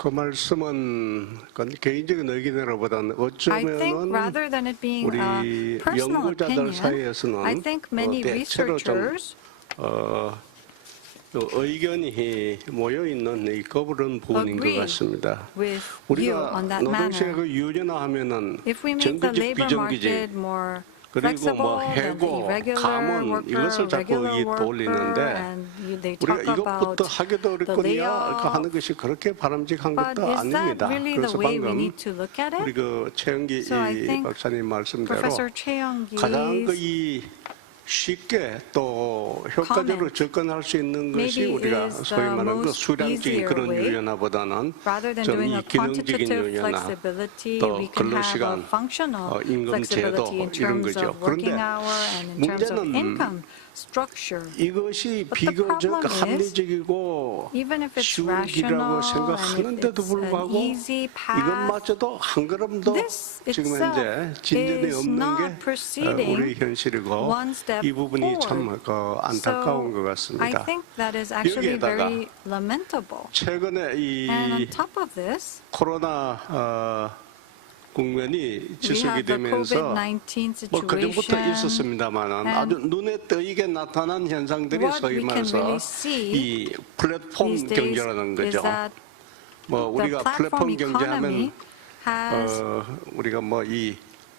그 말씀은 그건 개인적인 의견으로보다는 I think 어쩌면은 rather than it being 우리 a personal 연구자들 opinion, 사이에서는 I think many 대체로 좀 researchers 그 의견이 모여 있는 이 그런 부분인 것 agree 같습니다. with you 우리가 on that 노동시장 manner. 그 유연화하면은 If we make the 정규직, labor 비정규직 market more 그리고 flexible, 뭐 then the 해고, irregular 감원 worker, 이것을 자꾸 regular worker, 돌리는데 and they 우리가 talk about 이것부터 하기도 the 어렵거든요. layoff. 하는 것이 그렇게 바람직한 But 것도 is that 아닙니다. really the 그래서 way we 방금 need to look at 우리 it? 그 최영기 So I 이 think 박사님 말씀대로 Professor Choi 가장 Young-gi's 이 쉽게 또 효과적으로 comment 접근할 수 있는 것이 maybe 우리가 is 소위 the 말하는 그 most 수량적인 easier 그런 way. 유연화보다는 Rather than 좀 doing 이 a 기능적인 quantitative 유연화 flexibility, 또 we can have a 근로시간 functional 임금 제도 flexibility in 이런 terms 거죠. of working 그런데 hour and in terms of 문제는 income structure. 이것이 But the 비교적 problem is, 합리적이고 even if it's 쉬운 rational 길이라고 and if 생각하는데도 it's an 불구하고 easy path, 이것마저도 한 걸음도 this 지금 itself 현재 진전이 is 없는 not 게 proceeding 우리 현실이고 one step 이 부분이 참 forward. 안타까운 것 I 같습니다. think that is actually 여기에다가 very lamentable. 최근에 And on 이 top of this, 코로나 국면이 we 지속이 have the 되면서 COVID-19 뭐 그전부터 situation. 있었습니다만은 아주 눈에 띄게 나타난 현상들이 What 소위 we can 말해서 really see 이 플랫폼 these days 경제라는 is 거죠. that 뭐 the 우리가 platform 플랫폼 경제하면 economy has 우리가 뭐 이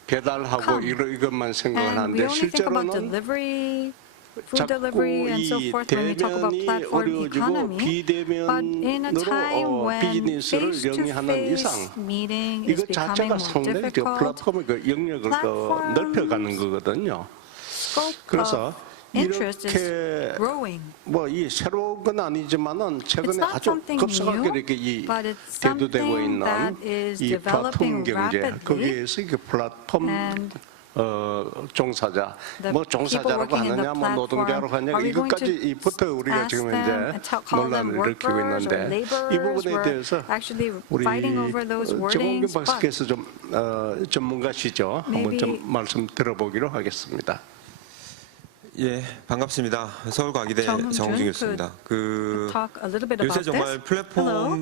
배달하고 come. 이것만 생각을 and we 하는데 only think about 실제로는 delivery, food 자꾸 delivery, and so 이 forth when we talk about 대면이 platform 어려워지고 economy. But in a time 비대면으로 when 비즈니스를 영위하는 이상 face-to-face meeting is 이것 자체가 becoming more 상당히 저 difficult, 플랫폼의 그 영역을 platforms 넓혀가는 거거든요. scope 그래서 of interest is 이렇게 growing. 뭐 이 새로운 건 아니지만은 It's 최근에 not 아주 something 급속하게 new, 이렇게 이 but it's 대두되고 something 있는 that is 이 플랫폼 developing 경제 rapidly. 거기에서 이게 플랫폼 And 종사자 the 뭐 people 종사자라고 working in the 하느냐 뭐 노동자라고 하느냐 platform, are we going 이것까지 to 이부터 우리가 ask 지금 them 이제 and call them 논란을 일으키고 workers or 있는데 이 laborers? 부분에 We're 대해서 actually 우리 fighting over those 정홍균 wordings, but 박사께서 좀 전문가시죠. 한번 좀 maybe- 말씀 들어보기로 하겠습니다. 예, 반갑습니다. 서울과기대 정흥준 정홍준이었습니다. talk a little bit 요새 about 정말 this. 플랫폼 Hello. I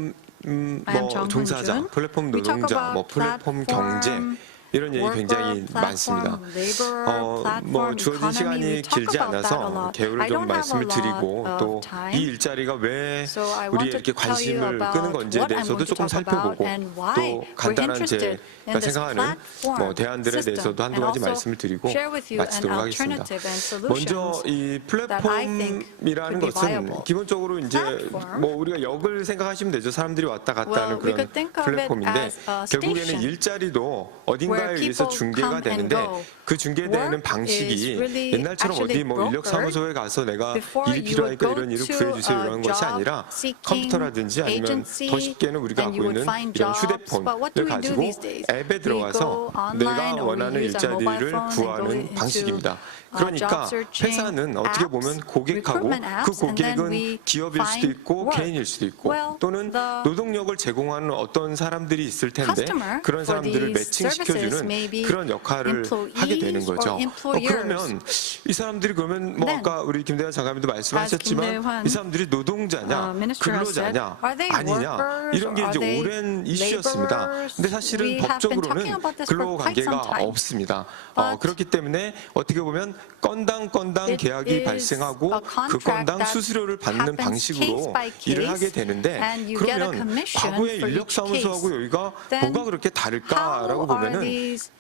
am 뭐 정흥준. 종사자, 플랫폼 We talk 노동자, 뭐 about 플랫폼 platform 경제 이런 얘기 굉장히 worker, 많습니다. platform labor, 뭐 platform 주어진 economy. 시간이 We talk 길지 about that a 않아서 lot. 개요를 I 좀 don't have a 말씀을 lot 드리고 of 또 time. 이 일자리가 왜 So I 우리 want to 이렇게 tell you 관심을 about 끄는 건지에 what I'm 대해서도 going to 조금 talk about 살펴보고 and why 또 we're 간단한 interested 제가 in this 생각하는 platform 뭐 대안들에 system 대해서도 한두 and 가지 also 말씀을 드리고 share with you an 마치도록 하겠습니다. alternative and 먼저 solutions 이 that I think 플랫폼이라는 could be 것은 viable. 기본적으로 이제 Platform? 뭐 우리가 역을 생각하시면 되죠. 사람들이 왔다 갔다 하는 Well, we 그런 could think of it 플랫폼인데 as a 결국에는 station 일자리도 어딘가에 where 의해서 people 중개가 come and 되는데 go. 그 중개되는 Work 방식이 is really 옛날처럼 어디 actually 뭐 인력사무소에 가서 내가 before 일이 you would 필요하니까 go 이런 일을 to 구해주세요 a 이런 것이 job 아니라 seeking 컴퓨터라든지 아니면 agency, 더 쉽게는 우리가 then you 갖고 would 있는 find 이런 jobs. But what do 휴대폰을 we do 가지고 these days? 앱에 We 들어가서 go online 내가 or we 원하는 use our mobile 일자리를 phone and go 구하는 into 방식입니다. job 그러니까 searching 회사는 어떻게 apps, 보면 고객하고 recruitment 그 apps, and then 고객은 we 기업일 수도 find 있고 work. 개인일 수도 있고 Well, 또는 the 노동력을 제공하는 어떤 사람들이 있을 텐데 customer 그런 for 사람들을 these services 매칭시켜주는 may be 그런 역할을 하게 되는 employees 거죠. or employers. 그러면 이 사람들이 그러면 뭐 Then, 아까 우리 김대환 장관님도 말씀하셨지만 김대환, 이 사람들이 노동자냐 minister has said, 근로자냐 are they 아니냐 workers 이런 게 or 이제 are they 오랜 이슈였습니다. laborers? 근데 사실은 We have been 법적으로는 talking about this for 근로 quite some 관계가 time. 없습니다. But 그렇기 때문에 어떻게 보면 건당 it 계약이 is 발생하고 a 그 contract 건당 that 수수료를 받는 happens 방식으로 case by 일을 case, 하게 되는데 and you get a 그러면 commission 과거의 for each 인력사무소하고 case. 여기가 Then 뭐가 그렇게 다를까라고 how are 보면은 these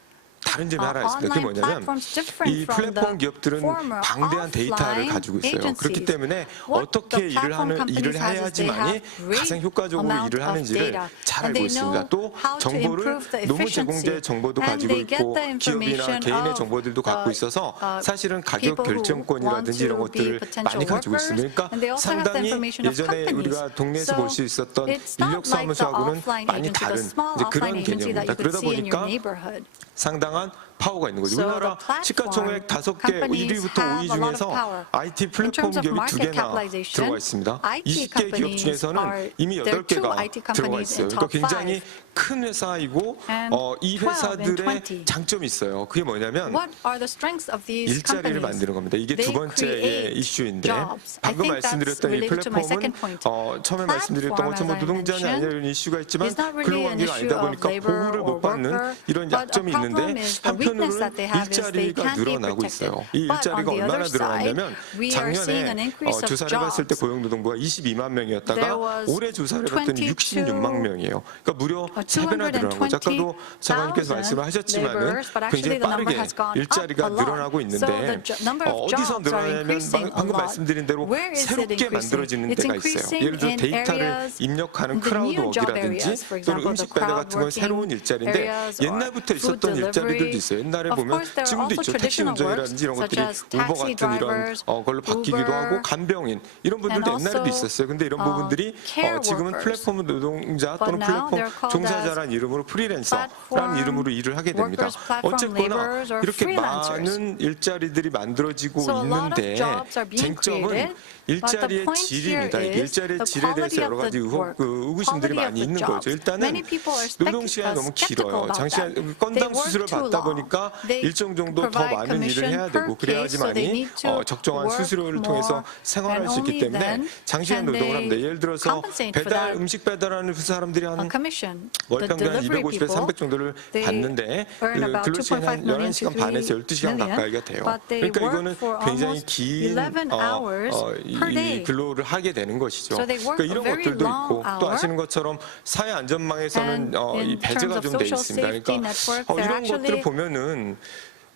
다른 점이 하나 있습니다. 그게 online 뭐냐면 platforms different 이 from 플랫폼 the 기업들은 former 방대한 데이터를 offline 가지고 있어요. 그렇기 agencies. 때문에 What 어떻게 the 일을 platform companies 일을 has is they 해야지만이 have great 가장 효과적으로 amount 일을 of 하는지를 data. 잘 And 알고 they 있습니다. know 또 how to 정보를 improve the 노무 efficiency. 제공제 정보도 And 가지고 they get 있고 the 기업이나 information 개인의 of, 정보들도 갖고 있어서 사실은 가격 people who 결정권이라든지 want 이런 to be 것들을 potential 많이 가지고 workers, 있으니까 and they also have the 상당히 information of 예전에 companies. 우리가 동네에서 볼 수 So 있었던 it's not like the 인력사무소하고는 offline 많이 agency, 다른 the small 이제 offline 그런 agency that 개념입니다. you could 그러다 see in your 보니까 neighborhood. 상당한 파워가 있는 거죠. So 우리나라 the platform 시가총액 5개, companies 1위부터 have 5위 a lot of 중에서 power. IT In 플랫폼 terms of 기업이 market 2개나 capitalization, 들어가 있습니다. IT 20개 기업 companies 중에서는 are- 이미 there are 8개가 two IT 들어가 companies 있어요. in 그러니까 top 굉장히 five. 큰 회사이고 And 이 12 and 회사들의 20. 장점이 있어요. 그게 뭐냐면 What are the strengths of these 일자리를 companies? 만드는 겁니다. 이게 두 They 번째의 create 이슈인데 jobs. I 방금 think that's 말씀드렸던 이 related to my 플랫폼은 second point. 처음에 말씀드렸던 Platform, 것처럼 as I 노동자냐 아니냐 mentioned, 이런 이슈가 있지만 is not really 근로관계가 an 아니다 issue 보니까 of labor 보호를 못 or 받는 worker, 이런 but 약점이 the problem 있는데 is the weakness that they have is they 일자리가 can't be 늘어나고 있어요. protected. 이 But 일자리가 on the 얼마나 other side, 늘어났냐면 we are seeing an 작년에 increase of 조사를 해봤을 때 jobs. 고용노동부가 22만 명이었다가 There was 올해 조사를 해봤더니 66만 명이에요. 그러니까 무려 3배나 늘어난 거죠. 아까도 장관님께서 말씀하셨지만은 laborers, but actually 굉장히 the number 빠르게 has gone up 일자리가 a lot. 늘어나고 So 있는데 the number of 어디서 jobs are 늘어나냐면 increasing a 방금 lot. 말씀드린 대로 Where is it 새롭게 increasing? 만들어지는 It's 데가 있어요. increasing 예를 들어 in 데이터를 areas, 입력하는 the new 크라우드 job 워크라든지 areas, for 또는 example, the 음식 배달 같은 건 crowd 새로운 working 일자리인데 areas or 옛날부터 food 있었던 일자리들도 delivery. 있어요. 옛날에 Of 보면 course, there are 지금도 also 있죠. 택시 traditional 운전이라든지 이런 works, 것들이 such as 우버 taxi 같은 이런 drivers, 걸로 바뀌기도 하고 Uber, 간병인 이런 분들도 and 옛날에도 also, 있었어요. 근데 이런 부분들이 care 지금은 workers. 플랫폼 노동자 But 또는 now 플랫폼 they're called 종사자라는 이름으로 프리랜서라는 platform 이름으로 일을 하게 됩니다. workers, platform 어쨌거나 laborers, or 이렇게 freelancers. 많은 일자리들이 만들어지고 So a lot of 있는데 jobs are being 쟁점은 created, 일자리의 but the point 질입니다. here 이게 is 일자리의 the 질에 대해서 quality 여러 of 가지 the work, 의구심들이 quality of 많이 the 있는 jobs. 거죠. 일단은 Many people are 노동 시간이 너무 skeptical 길어요. about 장시간 that. 건당 They work 수수료를 too 받다 long. 보니까 They 일정 정도 더 provide 많은 일을 해야 commission 되고 per case, so they 그래야지만이 need to 적정한 work 수수료를 more, 통해서 생활할 and 수 있기 only 때문에 then 장시간 can 노동을 they 합니다. 예를 들어서 compensate for that 음식 배달하는 사람들이 한 commission. 월 The 평균 한 delivery 250에서 people, 300 정도를 they 받는데 earn about 근로시간이 한 2.5 million 11시간 to 반에서 3 12시간 million, 가까이가 돼요. but they 그러니까 work 이거는 for 굉장히 almost 긴 11 hours per 이 day. 근로를 하게 되는 것이죠. So they work 그러니까 이런 a very 것들도 long 있고 또 hour. 아시는 것처럼 사회 안전망에서는 And 이 in 배제가 terms of 좀 돼 social 있습니다. safety 그러니까 network, they're 이런 것들을 actually 보면은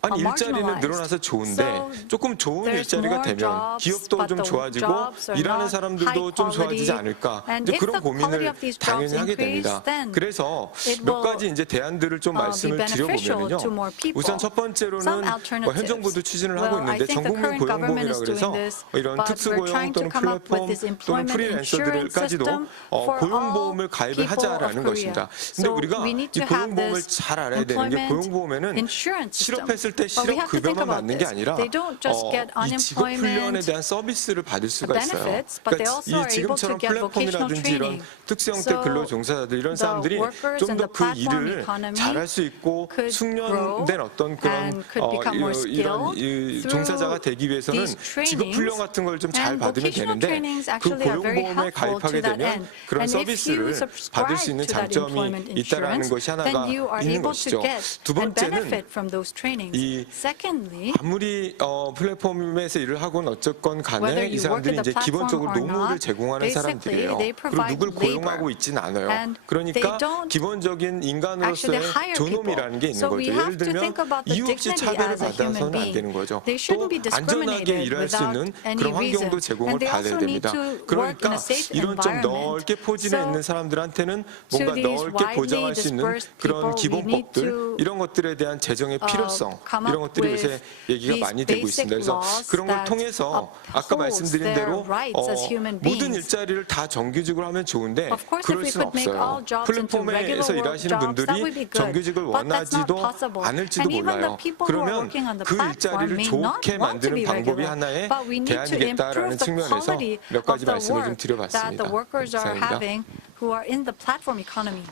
아니 일자리는 marginalized. 늘어나서 좋은데 So 조금 좋은 there's 일자리가 more 되면 jobs, 기업도 but 좀 the 좋아지고 jobs are 일하는 not 사람들도 high 좀 좋아지지 quality. 않을까 And 이제 if 그런 the quality 고민을 of these jobs 당연히 하게 increase, 됩니다. then 그래서 it 몇 will, 가지 이제 대안들을 좀 말씀을 be beneficial 드려보면요. to more people. 우선 첫 번째로는 Some alternatives. 현 정부도 추진을 Well, 하고 I 있는데 think the 전국민 current government 고용보험이라 is 그래서 doing this, 이런 but we're 특수고용 trying to 또는 come up with 플랫폼 this 또는 employment insurance 프리랜서들까지도 system for 고용보험을 all 가입을 people 하자라는 of Korea. 것입니다. 근데 So 우리가 we need 이 to have 고용보험을 this 잘 알아야 되는 게 employment 고용보험에는 insurance system. 실업했을 때 But we have to think 실업급여만 about 받는 게 this. 아니라 They don't just get 이 직업 훈련에 unemployment 대한 서비스를 받을 수가 있어요. benefits, but they also 이 are able to 지금처럼 get vocational 플랫폼이라든지 이런 training. 특수형태 So 근로 종사자들 이런 the 사람들이 workers 좀 in 더 the 그 platform 일을 economy 잘할 수 있고 could 숙련된 grow 어떤 그런 and could become more 이런 skilled 종사자가 through 되기 위해서는 these 직업 훈련 trainings. 같은 걸 좀 잘 And 받으면 vocational 되는데 trainings 그 actually are very 고용보험에 helpful 가입하게 to that 되면 end. 그런 And if you 서비스를 받을 수 subscribe 있는 to that 장점이 employment 있다라는 insurance, 것이 하나가 then you are 있는 able 것이죠. to get 두 and 번째는 benefit from those trainings. 이 Secondly, 아무리 플랫폼에서 일을 하건 어쨌건 간에 whether 이 you work 사람들이 at the 이제 기본적으로 platform or 노무를 not, 제공하는 basically 사람들이에요. they 그리고 provide 누굴 고용하고 labor. 있진 않아요. And 그러니까 they don't 기본적인 인간으로서의 actually hire 존엄이라는 게 있는 people. So we 거죠. have 예를 to 들면 think about the 이유 없이 dignity 차별을 as a human 받아서는 안 being. 되는 거죠. They 또 shouldn't be 안전하게 discriminated 일할 수 있는 without any 그런 환경도 reason. 제공을 And they 받아야 also need 됩니다. to work in 그러니까 a safe 이런 좀 environment. 넓게 포진해 So 있는 사람들한테는 to 뭔가 these 넓게 widely 보장할 수 있는 dispersed 그런 people, we need 기본법들 to 이런 것들에 대한 재정의 필요성 come 이런 up 것들이 요새 with 얘기가 these 많이 되고 basic 있습니다. 그래서 laws 그런 걸 that 통해서 아까 upholds 말씀드린 their 대로 rights as human 모든 beings. 일자리를 다 정규직으로 하면 좋은데 Of course, if 그럴 we 수는 could make all 없어요. jobs into regular 플랫폼에서 work 일하시는 jobs, that would 분들이 be good. 정규직을 But that's not 원하지도 possible. 않을지도 And even the 몰라요. people who are 그러면 working on the 그 platform 일자리를 may not 좋게 want to 만드는 be 방법이 regular. 하나의 But we need to 대안이겠다라는 improve the 측면에서 quality 몇 of 가지 the 말씀을 좀 work that 드려봤습니다. the workers are 감사합니다. having who are in the platform economy.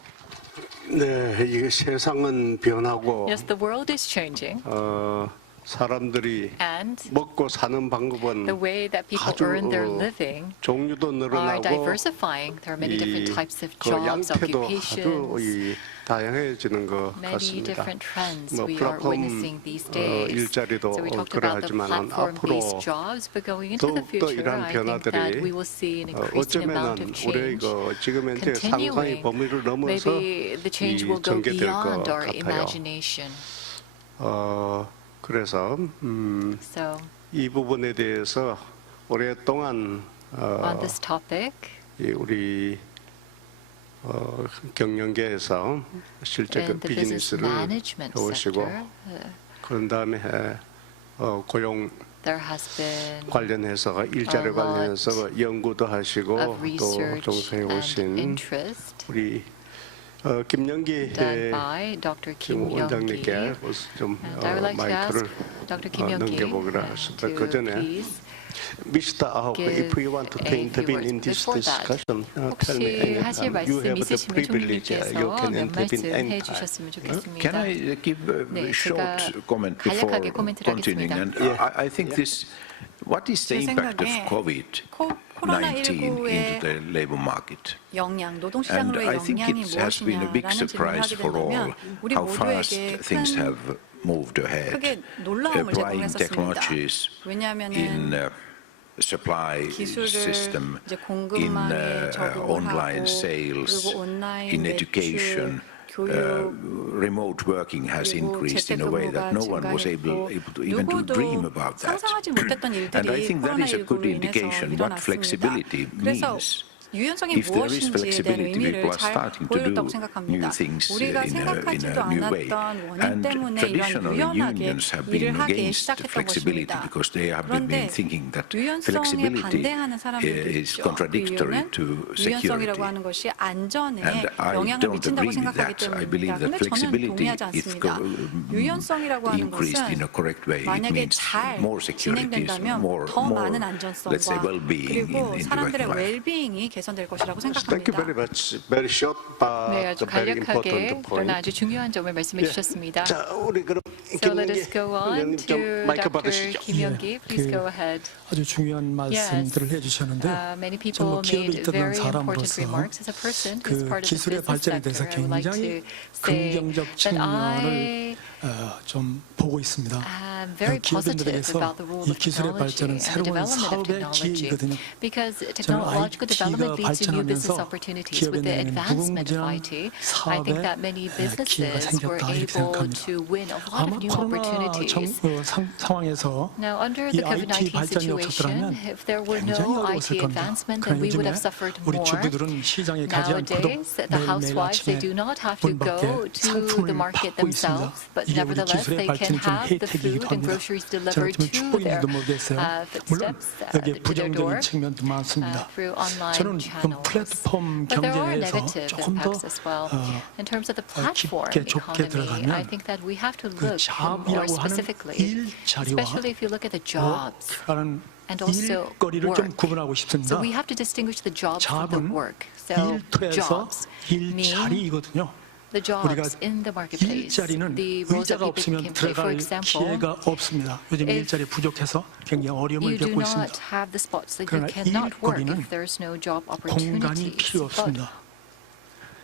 네, 이게 세상은 변하고 Yes, the world is changing, 사람들이 and 먹고 사는 방법은 the way that people 아주 earn their living 종류도 are 늘어나고 diversifying. There are many different 이 types of 그 jobs, 양태도 아주 occupations, 이 다양해지는 것 many 같습니다. different trends 뭐 we are 플랫폼 witnessing these days. 일자리도 So we talked about the 그러하지만 platform-based 앞으로 jobs, but going into the 더욱더 future, 이러한 I think that 변화들이 we will see an increasing amount 어쩌면은 of 우리 change 그 지금 현재 상상의 continuing. 범위를 넘어서 Maybe the change 이 will go 전개될 것 beyond our 같아요. imagination. 그래서 So 이 부분에 대해서 오랫동안 on this topic, 이 우리 경영계에서 실제 그 in the business 비즈니스를 management 해오시고 sector, 그런 다음에 고용 there has been 관련해서 일자리 a lot 관련해서 연구도 하시고 of 또 research 종사해 and 오신 interest 우리 김영기 done by Dr. Kim 원장님께 Young-gi. 좀 And I would like to ask 마이크를 Dr. Kim Young-gi 넘겨보기로 하겠습니다. to 그 전에 please Mr. Ahok, if give you want to a few intervene in words. this Before that, discussion, tell 혹시 me. 하실 You 말씀 have the 있으시면 privilege. You 총리님께서 can 몇 intervene 말씀 anytime. 해주셨으면 좋겠습니다. Can I give a 네, short 제가 comment before 간략하게 코멘트를 continuing? 하겠습니다. And I think this, what is the 제 impact of 생각에 COVID-19 into 코로나19의 the labor market? 영향, And 노동시장으로의 I think 영향이 it has been a big 무엇이냐라는 질문을 surprise 하게 for all 된다면 우리 how fast 모두에게 things 큰 have moved ahead. 크게 놀라움을 Applying 제공했었습니다. technologies in 왜냐하면은 supply 기술을 system, 이제 in 공급망에 적용을 online 하고 sales, 그리고 온라인 in 매출, education. 교육 Remote working has 그리고 increased in a way that no one was able to even to dream 누구도 about that. 상상하지 못했던 And I 일들이 think that is a good 코로나19로 인해서 indication what 일어났습니다. flexibility 그래서 means. 유연성이 If there is 무엇인지에 대한 flexibility, 의미를 people are 잘 starting to 보여줬다고 do 생각합니다. new things 우리가 in 생각하지도 a new way. 않았던 원인 And 때문에 이런 traditionally 유연하게 unions have 일을 been 하기 against 시작했던 flexibility 것입니다. because they have 그런데 been thinking that 유연성에 flexibility 반대하는 사람들도 is 있죠. 그 contradictory 이유는 to 유연성이라고 security. 하는 것이 안전에 And I 영향을 don't 미친다고 agree with 생각하기 that. I believe 때문입니다. that 그런데 저는 flexibility, 동의하지 if 않습니다. 유연성이라고 하는 increased in a 것은 correct way, it 만약에 means 잘 more security, 진행된다면 more, 더 많은 let's say, 안전성과 well-being 그리고 in the 사람들의 working life. 웰빙이 개선될 것이라고 Thank you very 생각합니다. much. Very short, 네, but 아주 very 간략하게 important 그러나 point. 아주 중요한 점을 말씀해 주셨습니다. 자, 우리 그럼 So let us 김영기 go on 원장님 좀 to 마이크 Dr. 받으시죠. Kim Young-gi. Please go ahead. 아주 중요한 말씀들을 해주셨는데 Many 저는 people 기업에 made 있던 very important 사람으로서 remarks. As a person who's 그 part of the 기술의 business 발전에 sector, 대해서 I would like 굉장히 to say 긍정적 that 측면을 I 좀 보고 있습니다. am very positive 기업인들에게서 about the role 이 of 기술의 발전은 technology and the 새로운 development of 사업의 technology 기회이거든요. because 저는 technological development IT가 leads to new business 발전하면서 opportunities. 기업에 With the 대한 advancement of 무궁무진한 IT, I 사업의 think that many 기회가 businesses were 생겼다 이렇게 able 생각합니다. to win a lot 아마 of new 코로나 opportunities. 상황에서 Now, under 이 the IT COVID-19 발전이 situation, 없었더라면 if there were 굉장히 no 어려웠을 IT 겁니다. advancement, then 그러나 we would 요즘에 have suffered 우리 more. 주부들은 시장에 가지 않고도 Nowadays, the 매일매일 housewives, they 아침에 do not have to 문 go 밖에 to the 상품을 market 받고 있습니다. themselves, but 이게 우리 nevertheless, 기술의 they can 발전이 좀 have the 혜택이기도 food and 합니다. groceries 저는 delivered 좀 to their 축복인지도 모르겠어요. 물론 footsteps, 여기에 to their 부정적인 door 측면도 많습니다. through online 저는 좀 channels. 플랫폼 But there are 경제에서 negative 조금 더 impacts as well. In terms of the platform 깊게 좁게 economy, I 들어가면 think that we have to 그 look more 잡이라고 하는 specifically, 일자리와 especially if you look at the jobs. 라는 and also 일거리를 좀 work. 구분하고 싶습니다. So we have to distinguish the jobs from the 잡은 work. So 일터에서 jobs mean 일자리이거든요. the 우리가 jobs in the marketplace. 일자리는 The roles that 의자가 people 없으면 can play. For 들어갈 example, 기회가 없습니다. 요즘 if 일자리 부족해서 굉장히 어려움을 you do 겪고 not 있습니다. have the spots that you 그러나 cannot work 일거리는 if there's no job 공간이 opportunities. 필요 But 없습니다.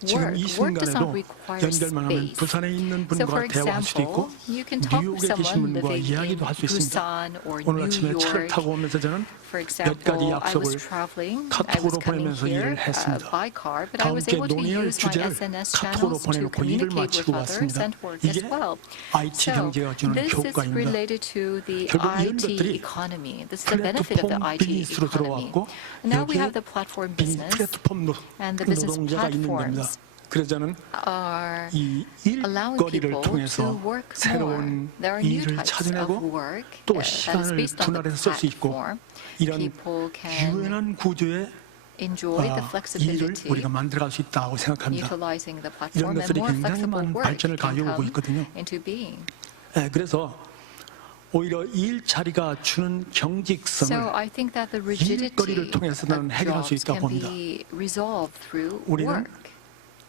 지금 이 work does not 순간에도 require 연결만 하면 space. 부산에 있는 So 분과 for 대화할 수도 있고 example, you can talk with 뉴욕에 계신 someone 분과 living in 이야기도 할 수 있습니다. Busan or 오늘 New 아침에 차를 York. 타고 오면서 저는 For 몇 가지 example, I was 약속을 traveling, I was 카톡으로 coming 보내면서 here 일을 했습니다. by car, but I 다음 was 주에 able to 논의할 use my 주제를 SNS 카톡으로 channels to 보내놓고 일을 communicate 마치고 with others 왔습니다. and work 이게 as well. IT So 경제가 주는 this is 효과입니다. related to the 결국 이런 IT 것들이 economy. This is the benefit of the 플랫폼 IT 비즈니스로 economy. 들어왔고 Now we 여기에 have the platform 이 business 플랫폼 and the business 노동자가 있는 겁니다. platforms 그래서 저는 are 이 allowing 일거리를 people to 통해서 work more. 새로운 There are new 일을 types of 찾아내고 work 또 that is 시간을 based on the 분할해서 쓸 수 있고 platform. 이런 People can 유연한 구조의 enjoy the 일을 flexibility, 우리가 만들어갈 수 있다고 생각합니다. utilizing the 이런 platform, and 것들이 more 굉장히 flexible 많은 work 발전을 can 가져오고 come 있거든요. into being. 그래서 오히려 일자리가 주는 경직성을 So I think that the 일거리를 rigidity 통해서는 of 해결할 수 jobs 있다고 can 봅니다. be resolved through 우리는 work.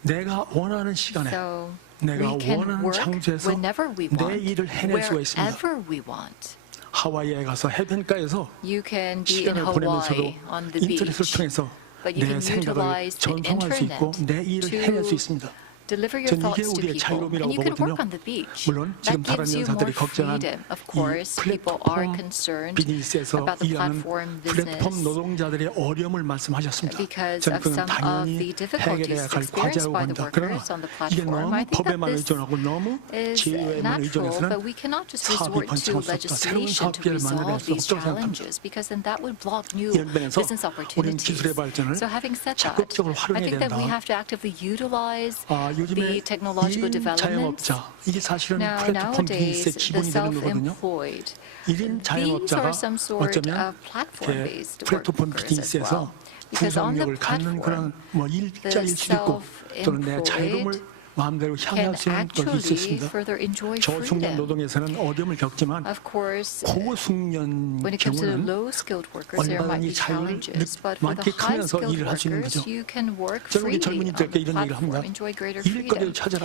내가 원하는 시간에 So 내가 we can 원하는 work 장소에서 whenever we 내 want, 일을 해낼 수가 있습니다. wherever we want. 하와이에 가서 해변가에서 You can be in 시간을 보내면서도 Hawaii on the 인터넷을 beach, 통해서 but you 내 can 생각을 utilize the 전송할 수 있고 internet 내 일을 해낼 수 to 있습니다. deliver your 전 이게 thoughts to 우리의 people, 자유로움이라고 and you can 보거든요. work on the beach. 물론 지금 That 다른 gives you 연사들이 more 걱정한 freedom. Of 이 course, people are 플랫폼 concerned 비즈니스에서 about the 일하는 platform 플랫폼 business 노동자들의 어려움을 말씀하셨습니다. because 저는 of 그건 some of 당연히 the difficulties 해결해야 할 experienced 과제라고 by the 봅니다. 그러나 workers on the 이게 platform. 너무 I think 법에만 that this 의존하고 너무 is 지혜에만 natural, 의존해서는 but we cannot just 사업이 resort to 번창할 수 없다. 새로운 legislation to 사업계를 만들어낼 resolve 수 these 없다고 생각합니다. challenges, because then that would block new 이런 면에서 business 우리는 기술의 opportunities. 발전을 So having said that, 적극적으로 I 활용해야 think that we 된다. have to actively utilize 요즘에 the technological 1인 developments. 자영업자 이게 사실은 Now, 플랫폼 nowadays, 비즈니스의 the 기본이 되는 거거든요. self-employed, 1인 these 자영업자가 are some sort 어쩌면 of platform-based 플랫폼 workers as 비즈니스에서 well. Because on the 구속력을 갖는 그런 platform, 뭐 일자일 수도 있고 또는 내 자유로움을 마음대로 향할 can 수 있는 것이 actually 있습니다. further enjoy 저숙련 freedom. 노동에서는 어려움을 겪지만 Of course, 고숙련 when it comes to the 경우는 low-skilled workers, there might be 얼마든지 자유를 challenges. But for the 만끽하면서 일을 할 high-skilled 수 있는 workers, 거죠. you can work 저는 우리 freely on 젊은이들께 the 이런 얘기를 합니다. platform, enjoy greater 일거리를 freedom. 찾아라.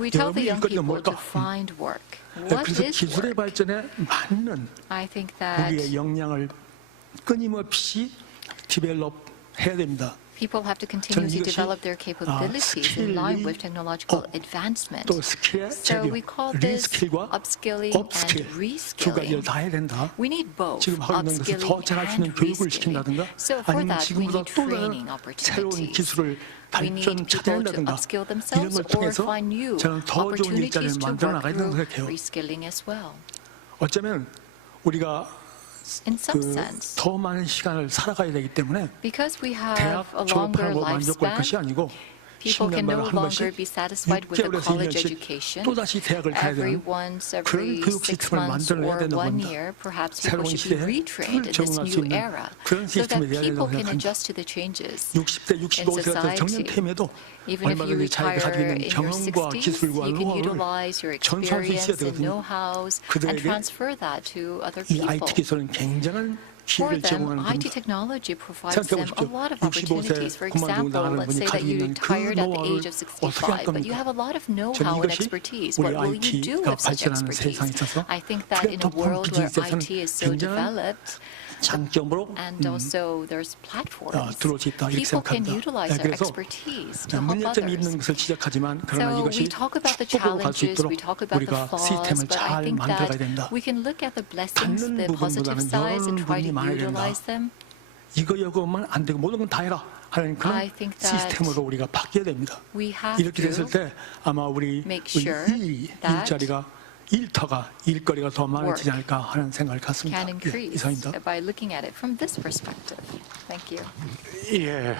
We tell 여러분의 the young 일거리가 people to 뭘까? find work. What 그래서 is 기술의 work? 발전에 맞는 I think that 우리의 역량을 끊임없이 디벨롭 해야 됩니다. people have to continuously 이것이, develop their capabilities in line with technological advancement. 또 스킬의 So 재료, we call this 리스킬과 upskilling 업스킬 and 두 가지를 reskilling. 다 해야 된다. We need both 지금 하고 있는 것을 더 upskilling 잘할 수 있는 and 교육을 reskilling. 시킨다든가 So for 아니면 that, we 지금보다 need 또 다른 training 새로운 opportunities. 기술을 We need 발전 people to 찾아낸다든가 upskill 이런 themselves 걸 or 통해서 find new 저는 더 좋은 일자리를 opportunities to 만들어 work 나가야 된다고 through 생각해요. reskilling as well. 어쩌면 우리가 In some sense, 더 많은 시간을 살아가야 되기 때문에 because we have 대학 a longer 졸업하고 만족할 것이 lifespan, 아니고 people 10년 can no 만에 한 번씩 longer be satisfied with a 6개월에서 college 1년씩 education. 또다시 대학을 가야 Every 되는 once 그런 every 교육 6 시스템을 months 만들어내야 or 된다고 1 합니다. year, perhaps people 새로운 should be 시대에 retrained in this 적응할 수 new 있는 era 그런 so that 시스템이 돼야 people 된다고 can 생각합니다. adjust to the changes 60대, in 65세가 정년 society. 퇴임해도 Even if you 얼마든지 자기가 retire 가지고 있는 in your 경험과 60s, 기술과 you can 노하우를 utilize your 전수할 수 있어야 experience and 되거든요. know-hows and 그들에게 transfer that to other 이 people. IT 기술은 굉장한 For 기회를 them, 제공하는 IT 겁니다. technology provides them a 생각해 lot of 보십시오. opportunities. For 65세 example, 그만두고 let's say 나가는 that 분이 you 가지고 있는 그 retired at the 노하우를 age of 어떻게 할 65, but you 겁니까? have a lot of 저는 know-how and 이것이 expertise. 우리 What will you do IT가 with such 발전하는 expertise? 세상에 있어서 I think that in a 플랫폼 world where 비즈니스에서는 IT is so 굉장한 developed, 장점으로 and also there's platforms, 들어올 수 있다 이렇게 people can 생각합니다. utilize their 그래서 expertise to help 문제점이 others. 있는 것을 지적하지만 그러나 So 이것이 we talk about the 축복으로 갈 수 challenges, 있도록 we talk about the 우리가 flaws, 시스템을 but I 잘 think 만들어가야 that 된다. we can look at the blessings, 갖는 the positive 부분보다는 sides, and try 여러 to 부분이 많아야 된다. utilize them. 이거 하면 안 되고 모든 건 다 해라 하는 그런 I think that 시스템으로 우리가 바뀌어야 됩니다. We have 이렇게 됐을 to 때 아마 우리 make sure that 일자리가 일터가 일거리가 더 많아지지 않을까 하는 생각을 갖습니다. can 예, increase 이상입니다. by looking at it from this perspective. Thank you. 예,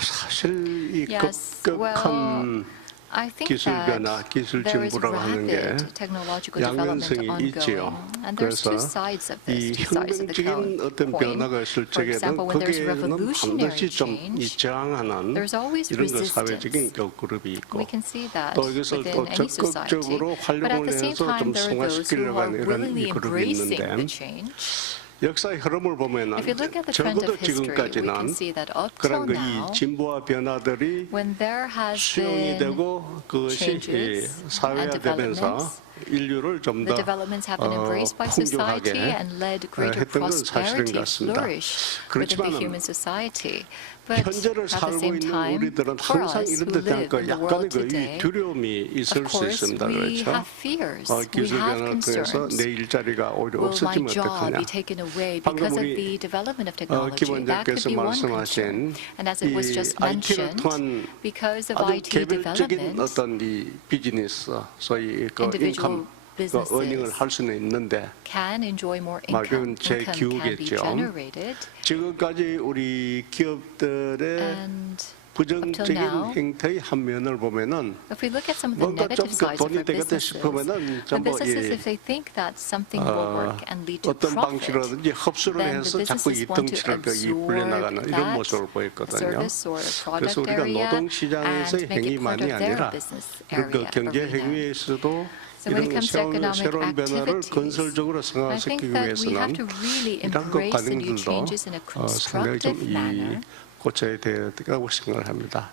사실 이 Yes, 급격한 I think 기술 that 변화, 기술 there is 진보라고 하는 게 rapid technological development 양면성이 ongoing, 있지요. and there's 그래서 two sides of 이 this, two sides of the 혁명적인 어떤 coin. 변화가 있을 For 적에는 example, when there's 거기에는 revolutionary 반드시 좀 이 change, 저항하는 there's always 이런 그 resistance. 사회적인 그 그룹이 있고 We can see that 또 이것을 within 또 any society. 적극적으로 But at 활용을 the same 해서 time, 좀 there are those who 승화시키려고 are 하는 이런 willingly 이 그룹이 embracing the 있는데 change. 역사의 흐름을 보면은 If you look at the trend 적어도 of history, we can 지금까지는 see that up 그런 till 그 이 now, 진보와 변화들이 when there has 수용이 been 되고 그것이 changes 사회화되면서 and 인류를 좀 the 더 developments have been embraced by society 풍족하게 and led greater 했던 건 사실인 prosperity 것 같습니다. flourish within the 그렇지만은 human society. But 현재를 at the 살고 same 있는 time, 우리들은 for 항상 us who 이런 데 대한 live 그 in the 약간의 world 그 today, 두려움이 있을 of 수 course, 있습니다. we 그렇죠? have fears, we 기술 have 변화를 통해서 concerns. 내 일자리가 오히려 Will my 없어지면 job 어떡하냐. be taken away 방금 because of 우리 the development of technology? That could 기본자께서 be one 말씀하신 concern. And as it was 이 just IT를 mentioned, 통한 because of 아주 IT 개별적인 development, 어떤 이 비즈니스, 소위 그 individual 인컴, 그 어닝을 businesses 할 수는 있는데 can enjoy more 그건 income. 제 Income can be 기우겠죠. generated. 지금까지 우리 기업들의 And 부정적인 now, 행태의 한 면을 보면은 if we look at some of the 뭔가 좀 negative 그 sides of 돈이 our 되겠다 businesses, 싶으면은 the 전부 businesses, 이 if they think that something will work and lead to 어떤 profit, 방식으로든지 흡수를 then 해서 the 자꾸 businesses 이 want to 덩치를 그 absorb 불려나가는 이런 that 모습을 보였거든요. service or 그래서 product 우리가 area 노동시장에서의 and make it part 행위만이 of their 아니라 business 그 area, 경제 arena. 행위에서도 So when it 이런 comes to economic 새로운 변화를 activities, 건설적으로 I think 승화시키기 that we have 위해서는 to really 이런 그 embrace the new 과정들도 changes in a 상당히 constructive manner. 고쳐야 되다고 생각을 합니다.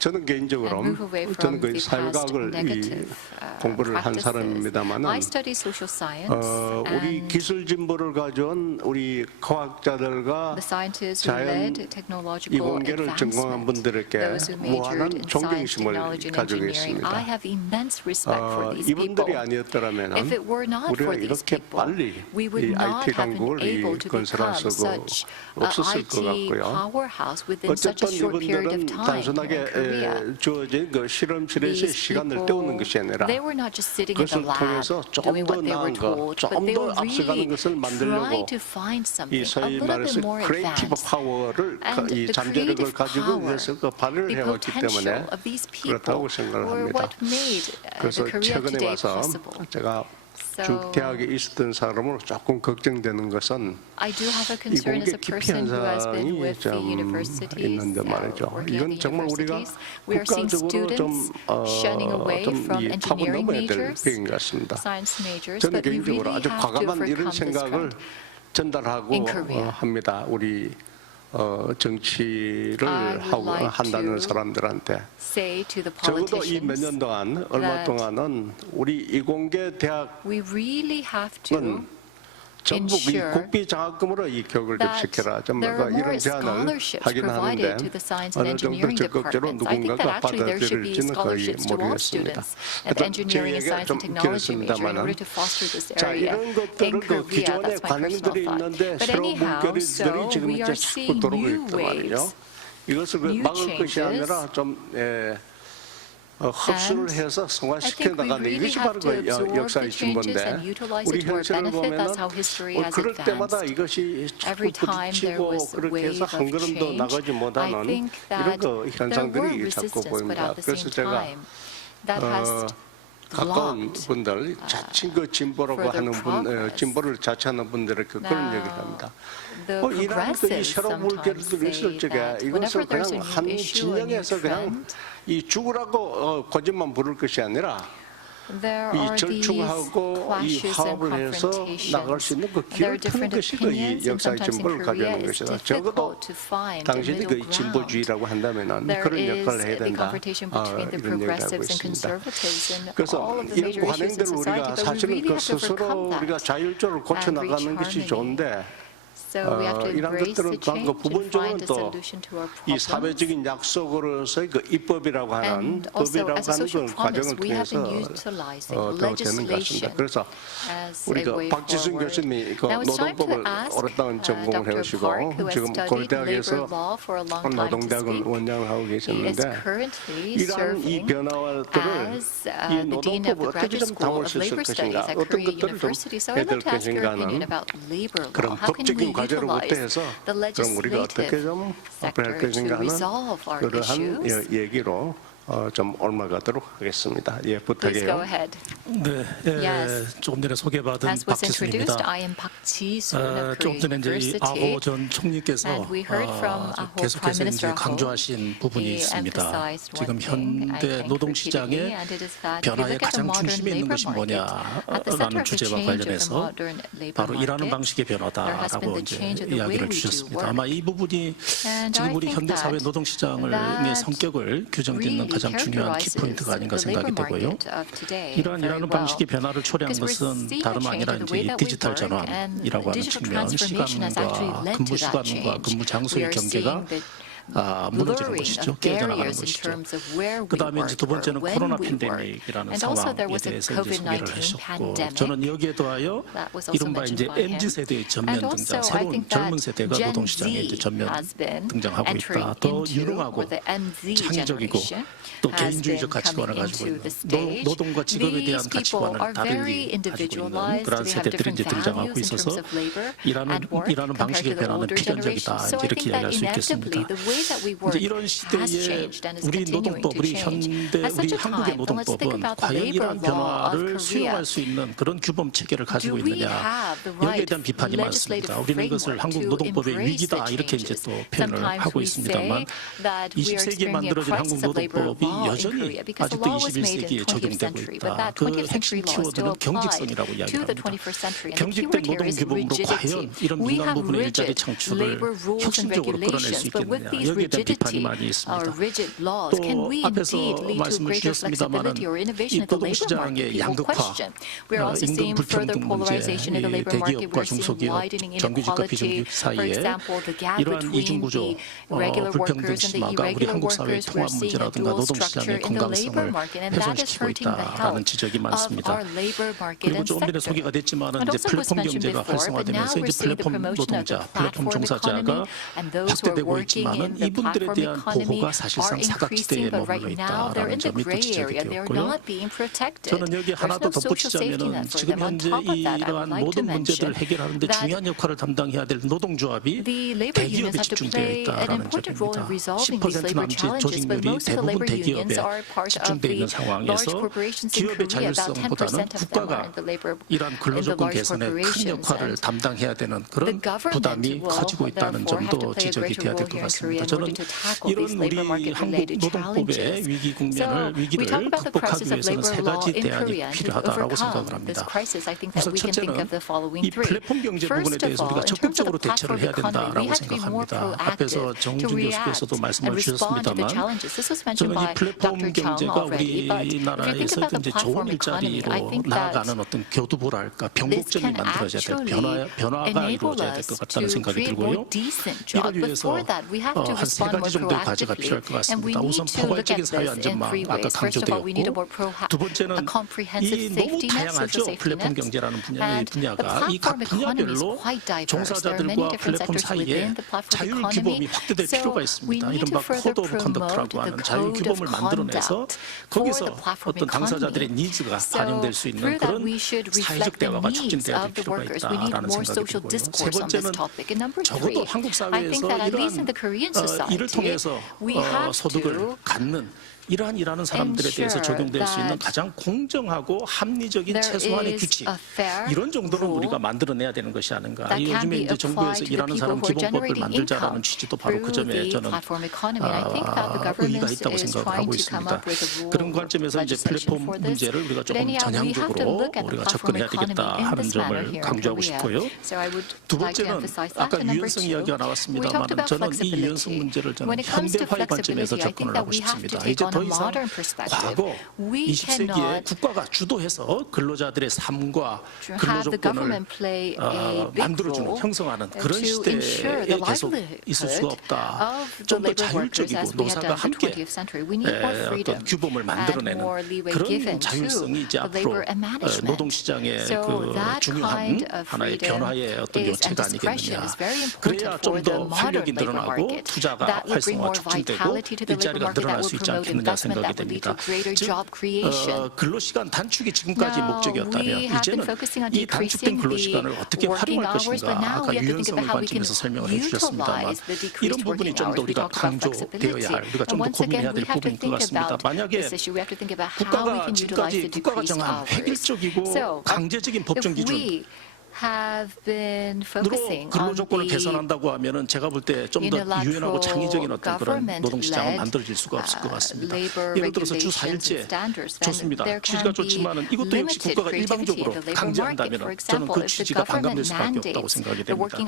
저는 개인적으로 and move away 저는 from 그 the past 사회과학을 negative 공부를 한 practices. 사람입니다만은 I study social science 우리 and 기술 진보를 가져온 우리 과학자들과 the scientists who 자연 led technological 이공계를 전공한 advancement, 분들에게 those who majored 무한한 in science, 존경심을 technology, and 가지고 engineering. 있습니다. I have immense respect for these people. 이분들이 아니었더라면 If it were not 우리가 for these 이렇게 people, 빨리 we would 이 not IT have been 강국을 able to 건설할 become 수가 such 없었을 것 IT 같고요. powerhouse within such a 어쨌든 short period 이분들은 of time 단순하게 in Korea. 주어진 그 실험실에서 These 시간을 people, 때우는 것이 아니라 they were not just sitting in the 그것을 lab 통해서 좀 doing 더 what they were 나은 거, told, 좀 but they 더 were 앞서가는 really 것을 만들려고 trying to find 이 something a 소위 little 말해서 bit more 크리에이티브 advanced. 파워를 And 이 the 잠재력을 creative 가지고 power, 위해서 그 발휘를 the 해왔기 때문에 potential of these people 그렇다고 생각을 were 합니다. what made 그래서 the Korea 최근에 today 와서 possible. 제가 쭉 대학에 있었던 사람으로 조금 걱정되는 것은 I do have a 이 concern as 공개 a 기피 person who has been 현상이 with the 좀 universities, 있는데 말이죠. working at 이건 the 정말 우리가 universities. We are seeing 국가적으로 좀 students shunning away from 이 탑을 engineering 넘어야 될 majors, 배인 것 같습니다. science majors, 저는 but we 개인적으로 really 아주 have to 과감한 이런 overcome this 생각을 trend. 전달하고 In Korea. 합니다. 우리 정치를 I would 하고 like 한다는 to 사람들한테 say to the 적어도 이 몇 년 politicians 동안 얼마 that 동안은 우리 이공계 대학은 we really have to 전부 이 ensure 국비 장학금으로 이 교육을 that 접시켜라. there 전부가 are more 이런 제안을 scholarships 하긴 provided 하는데 to the science and 어느 정도 engineering 적극적으로 departments. I think that 누군가가 actually there should be 받아들일지는 거의 scholarships to all 모르겠습니다. students at the engineering and 제 science 얘기가 좀 and technology major in 길었습니다만은 order to foster this 자 area 이런 in 것들은 그 Korea. 기존의 That's my personal 관행들이 thought. 있는데 But 새로운 anyhow, 물결들이 so 지금 we 이제 are 자꾸 seeing 들어오고 new 있단 말이죠. waves, 이것을 new 막을 것이 changes. 아니라 좀 흡수를 해서 성화시켜 나가는 이것이 바로 그 역사의 진보인데 우리 현실을 보면은 그럴 때마다 이것이 자꾸 부딪히고 그렇게 해서 한 걸음도 나가지 못하는 이런 그 현상들이 자꾸 보입니다. 그래서 제가 가까운 분들, 자칭 그 진보라고 하는 분, 진보를 자처하는 분들에게 그런 얘기를 합니다. 이러한 이 새로운 물결들이 있을 적에 이것을 그냥 한 진영에서 그냥 이 죽으라고 고집만 부를 것이 아니라 There 이 are these 절충하고 이 clashes and 화합을 해서 나갈 수 confrontations. 있는 그 There 길을 are 트는 different 것이 그 이 opinions, and 역사의 sometimes in 진보를 Korea 가져오는 it's 것이다. 적어도 difficult to find a 당신이 그 middle ground. 진보주의라고 한다면은 There 그런 is 역할을 해야 the 된다. confrontation between the 이런 얘기를 하고 progressives and 있습니다. conservatives in 그래서 all of the 이런 major issues in 관행들을 우리가 society, but we 사실은 really 그 have to 스스로 overcome 우리가 that. 자율적으로 고쳐 and reach 나가는 것이 harmony. 좋은데 So we have to 이런 embrace 것들은 the 또한 그 change and 부분적으로는 find a 또 solution to our 이 problems. 사회적인 약속으로서의 그 입법이라고 하는 And also, 법이라고 as a 하는 social 그 promise, 과정을 we have 통해서 been utilizing 더 되는 것 같습니다. legislation 그래서 as 우리 a 그 way 박지순 forward. 교수님이 그 Now it's time to 노동법을 ask 오랫동안 전공을 Dr. 해오시고 Park, who has 지금 studied 고려대학에서 labor law for a long time to 노동대학원 speak. 원장을 하고 He is 계셨는데 currently 이러한 이 serving 변화들을 as 이 the dean of 노동법을 the 어떻게 graduate 좀 school 담을 of 수 있을 labor studies 것인가 at 어떤 Korea 것들을 좀 University. So 해야 I'd 될 like to ask your opinion 것인가는 about labor law. 그런 How can we 법적인 과제를 utilize 못해서 the 그럼 우리가 어떻게 legislative 좀 앞으로 할 sector 것인가 to 하는 resolve our 그러한 issues? 얘기로 좀 옮아가도록 하겠습니다. 예, Please go 부탁해요. ahead. 네, Yes. 조금 전에 소개받은 As was introduced, 박지순입니다. I am Park Ji-soon of 조금 Korea 전에 이제 이 University. 아호 전 총리께서 And we heard from Aho 계속해서 Prime 이제 Minister Aho. 강조하신 부분이 He 있습니다. emphasized 지금 one thing, I 현대 think, 노동 repeatedly, 시장의 and it is that if you 변화의 look at the 가장 modern 중심에 있는 labor 것이 market, at the center 뭐냐라는 of the 주제와 change of the 관련해서 modern labor 바로 일하는 market, 방식의 there has 변화다라고 been the 이제 change of the way 이야기를 we do 주셨습니다. work. 아마 이 부분이 And 지금 I 우리 think 현대 사회 that 노동 시장의 that 성격을 규정짓는 really 가장 중요한 characterizes 키포인트가 아닌가 the labor 생각이 되고요. market of today 이러한 very 일하는 well. 방식의 변화를 초래한 Because we're 것은 seeing 다름 a change 아니라 in the 이제 way 이 that we 디지털 work, and 전환이라고 하는 digital 측면, transformation has actually 시간과 led 근무 to that 시간과 change. 근무 We 장소의 are 경계가 seeing the 무너지는 blurring 것이죠. of 깨져나가는 barriers in 것이죠. terms of where we 그다음에 이제 work 두 or 번째는 when 코로나 we work. 팬데믹이라는 And also there 상황에 was the 대해서 이제 소개를 COVID-19 하셨고, pandemic. 저는 여기에 더하여 That was also 이른바 이제 mentioned by him. MZ 세대의 전면 And 등장, also, I 새로운 think 젊은 that 세대가 Gen 노동시장에 Z 이제 전면 has been 등장하고 entering 있다. 더 into, 유능하고 or the MZ 창의적이고 generation 또 has 개인주의적 been 가치관을 coming 가지고 into the 있는 stage. 노동과 직업에 대한 These people 가치관을 are very 다르게 가지고 있는 individualized. 그러한 They have 세대들이 different 이제 등장하고 values in 있어서 terms of labor 일하는 and work compared 방식의 to the 변화는 older generation. 필연적이다. So I 이렇게 think that 이야기할 수 있겠습니다. inevitably the way that we work 이제 이런 has 시대에 changed and is 우리 continuing 노동법, to 우리 change. 현대, At such 우리 a 한국의 time, then let's think 노동법은 about the 과연 labor 이러한 law of 변화를 Korea. 수용할 수 있는 그런 규범 체계를 가지고 Do we 있느냐 have the 여기에 right 대한 비판이 legislative 많습니다. 우리는 이것을 framework 한국 to 노동법의 embrace 위기다 the 이렇게 이제 changes? 또 표현을 Sometimes 하고 we 있습니다만 say that we are 20세기에 experiencing a 만들어진 한국 crisis of labor 노동법이 law in 여전히 Korea because the 아직도 law was made in 21세기에 20th 적용되고 century, but 있다. that 그 20th 핵심 century law is 키워드는 still applied 경직성이라고 to the 이야기합니다. 21st century. And the 경직된 keyword here 노동 is 규범으로 과연 rigidity. 이런 We 민간 have 부분의 일자리 rigid 창출을 labor rules and 혁신적으로 끌어낼 수 regulations, but with 있겠느냐 these 여기에 대한 비판이 rigidity 많이 or 있습니다. rigid laws, 또 can we 앞에서 indeed lead to 말씀을 greater 주셨습니다마는 flexibility or 이 innovation at the labor market? 노동시장의 People 양극화, question. We are also 임금 seeing further 불평등 문제, polarization in the 이 labor market. 대기업과 We're seeing 중소기업, widening 정규직과 inequality. 비정규직 For 사이에 example, the gap 이러한 between 이중구조, the regular 불평등 workers and the 심화가 우리 irregular 한국 사회의 workers. We're 통합 seeing a 문제라든가 dual 노동시장의 structure in the labor 건강성을 market, and that is 훼손시키고 hurting the 있다라는 health 지적이 of 많습니다. our labor market 그리고 and 조금 전에 sector. 소개가 됐지만은 It 이제 also was 플랫폼 mentioned 경제가 before, but now 활성화되면서 we're 이제 seeing the 플랫폼 promotion of 노동자, the 플랫폼 platform 종사자가 economy, and those who are 확대되고 working 있지만은 in 하지만 the 이분들에 platform 대한 economy 보호가 are 사실상 increasing, 사각지대에 but right 머물러 now they're 있다라는 in the 점이 또 gray 지적이 area. They're 되었고요. not being protected. 저는 여기 하나 더 There's no social safety 덧붙이자면은 net for 지금 them. On 현재 top of that, I 이러한 would like to 모든 문제들을 mention 해결하는데 that 중요한 역할을 담당해야 될 노동조합이 the labor unions 대기업에 have to 집중되어 play an 있다라는 important role in 점입니다. resolving these 10% labor 남짓 challenges, but 조직률이 most of the 대부분 labor 대기업에 unions are part of 집중되어 있는 the large 상황에서 corporations in 기업의 Korea. About 10% 자율성보다는 of them are 국가가 in the labor 이러한 in the 근로조건 large 개선에 큰 corporations. 역할을 And 담당해야 되는 the 그런 government 부담이 will 커지고 있다는 therefore have to 점도 play a 지적이 greater 돼야 될 role 것 here in 같습니다. Korea in 저는 order to tackle 이런 these labor 우리 market 한국 related 노동법의 challenges. 위기 So 국면을 we 위기를 talk about the 극복하기 crisis of 위해서는 labor 세 law 가지 in 대안이 Korea. And to 필요하다라고 생각을 overcome 합니다. this crisis, I think that 우선 we can think 첫째는 of the following 이 three. 플랫폼 경제 부분에 First of 대해서 우리가 all, in terms of 적극적으로 the 대처를 platform 해야 economy, we 된다라고 have to be more 생각합니다. 앞에서 proactive 정준 to 교수께서도 react 말씀을 and respond to the 주셨습니다만 challenges. This was mentioned 저는 이 by 플랫폼 Dr. Chung 경제가 already. But if you think 우리나라에서 about the 이제 좋은 platform economy, 일자리로 I think that 나아가는 어떤 교두보랄까 this 변곡점이 can 만들어져야 될 actually 변화가 enable 이루어져야 될 us 것 to 같다는 생각이 create 들고요. more decent 이를 jobs. But 위해서 for that, we have to 한 세 respond more 가지 정도의 과제가 proactively. 필요할 것 And we 같습니다. 우선 need to look 포괄적인 at 사회 this in 안전망 three 아까 ways. First of all, we need a more 강조되었고 두 a 번째는 comprehensive 이 너무 safety net, 다양하죠. social safety 플랫폼 net. 경제라는 And the 분야가 이 각 platform economy is 분야별로 quite diverse. There are many 종사자들과 different 플랫폼 sectors 사이에 within the platform 자율 economy. 규범이 확대될 So 필요가 we 있습니다. need 이른바 to further 코드 오브 promote 컨덕트라고 the 하는 자율 code 규범을 of 만들어내서 conduct for 거기서 the platform 어떤 당사자들의 economy. 니즈가 So 반영될 수 있는 through that, 그런 we should 사회적 reflect the 대화가 needs 촉진돼야 될 of the 필요가 workers. We need 있다라는 more 생각이 social 들고요. 세 discourse on this 번째는 topic. And number 적어도 three, 한국 I think 사회에서 that at least in 이러한 the Korean 일을 society, 통해서 we have 소득을 to 갖는 이러한 일하는 사람들에 대해서 ensure 적용될 수 있는 that 가장 공정하고 합리적인 there 최소한의 is 규칙 a fair 이런 정도는 rule 우리가 만들어내야 되는 것이 아닌가. that can 요즘에 be 이제 정부에서 applied to the 일하는 people 사람 who are 기본법을 generating 만들자라는 income 취지도 바로 그 through 점에 the 저는 platform economy. And I think that the 의의가 government 있다고 is 생각을 trying 하고 to come 있습니다. up with a rule 그런 관점에서 이제 legislation 플랫폼 for this. 문제를 우리가 But 조금 anyhow, we have to 전향적으로 look at the 우리가 platform 접근해야 economy 되겠다 in 하는 this 점을 manner here in 강조하고 Korea. 싶고요. So I would 두 like to 번째는 emphasize that. 아까 And number 유연성 two, 이야기가 we 나왔습니다만 talked about 저는 이 flexibility. 유연성 문제를 저는 When it comes to 현대화의 관점에서 flexibility, I think 접근을 that 하고 we have to 싶습니다. take 이제 on 더 a 이상 modern perspective. 과거 We 20세기에 cannot 국가가 주도해서 근로자들의 삶과 have the 근로조건을 government play a big 만들어주는 role 형성하는 그런 to ensure 시대에 the 계속 있을 수가 livelihood 없다. of the 좀 더 labor workers as 자율적이고 we had 노사가 done in the 함께 20th century. We need more freedom 어떤 규범을 and 만들어내는 more leeway 그런 given to 자율성이 이제 the 앞으로 labor and management. 노동시장의 So 그 that 중요한 kind of 하나의 freedom 변화의 어떤 and 요체가 discretion 아니겠느냐. is very important 그래야 for 좀 the 더 modern 활력이 labor 늘어나고 market. 투자가 That will bring 활성화 more 촉진되고 vitality to the labor 일자리가 market. 늘어날 That 수 will 있지 promote 않겠느냐 investment. 생각이 That will lead 됩니다. to greater 즉 job creation. 근로시간 단축이 지금까지 Now, 목적이었다면 we have been 이제는 focusing on 이 단축된 decreasing 근로시간을 the 어떻게 working 활용할 hours, but 것인가 now 아까 we have to think 유연성의 about how we can 관점에서 설명을 해주셨습니다만 utilize the 이런 decreased 부분이 working 좀 더 hours. We 우리가 talked about 강조되어야 flexibility. 할 우리가 좀 And 더 once 고민해야 again, we 될 have to 부분인 것 think 같습니다. about 만약에 this issue. We have to think about how we 국가가 can utilize 지금까지 the 국가가 decreased 정한 hours. 획일적이고 So, 강제적인 법정 if 기준 we have been 으로 focusing on 근로조건을 the 개선한다고 하면은 제가 볼 때 좀 더 유연하고 창의적인 어떤 그런 노동시장은 만들어질 수가 없을 것 같습니다. 예를 들어서 주 4일제 좋습니다. 취지가 좋지만은 이것도 역시 국가가 일방적으로 강제한다면 저는 그 취지가 반감될 수밖에 없다고 생각이 됩니다.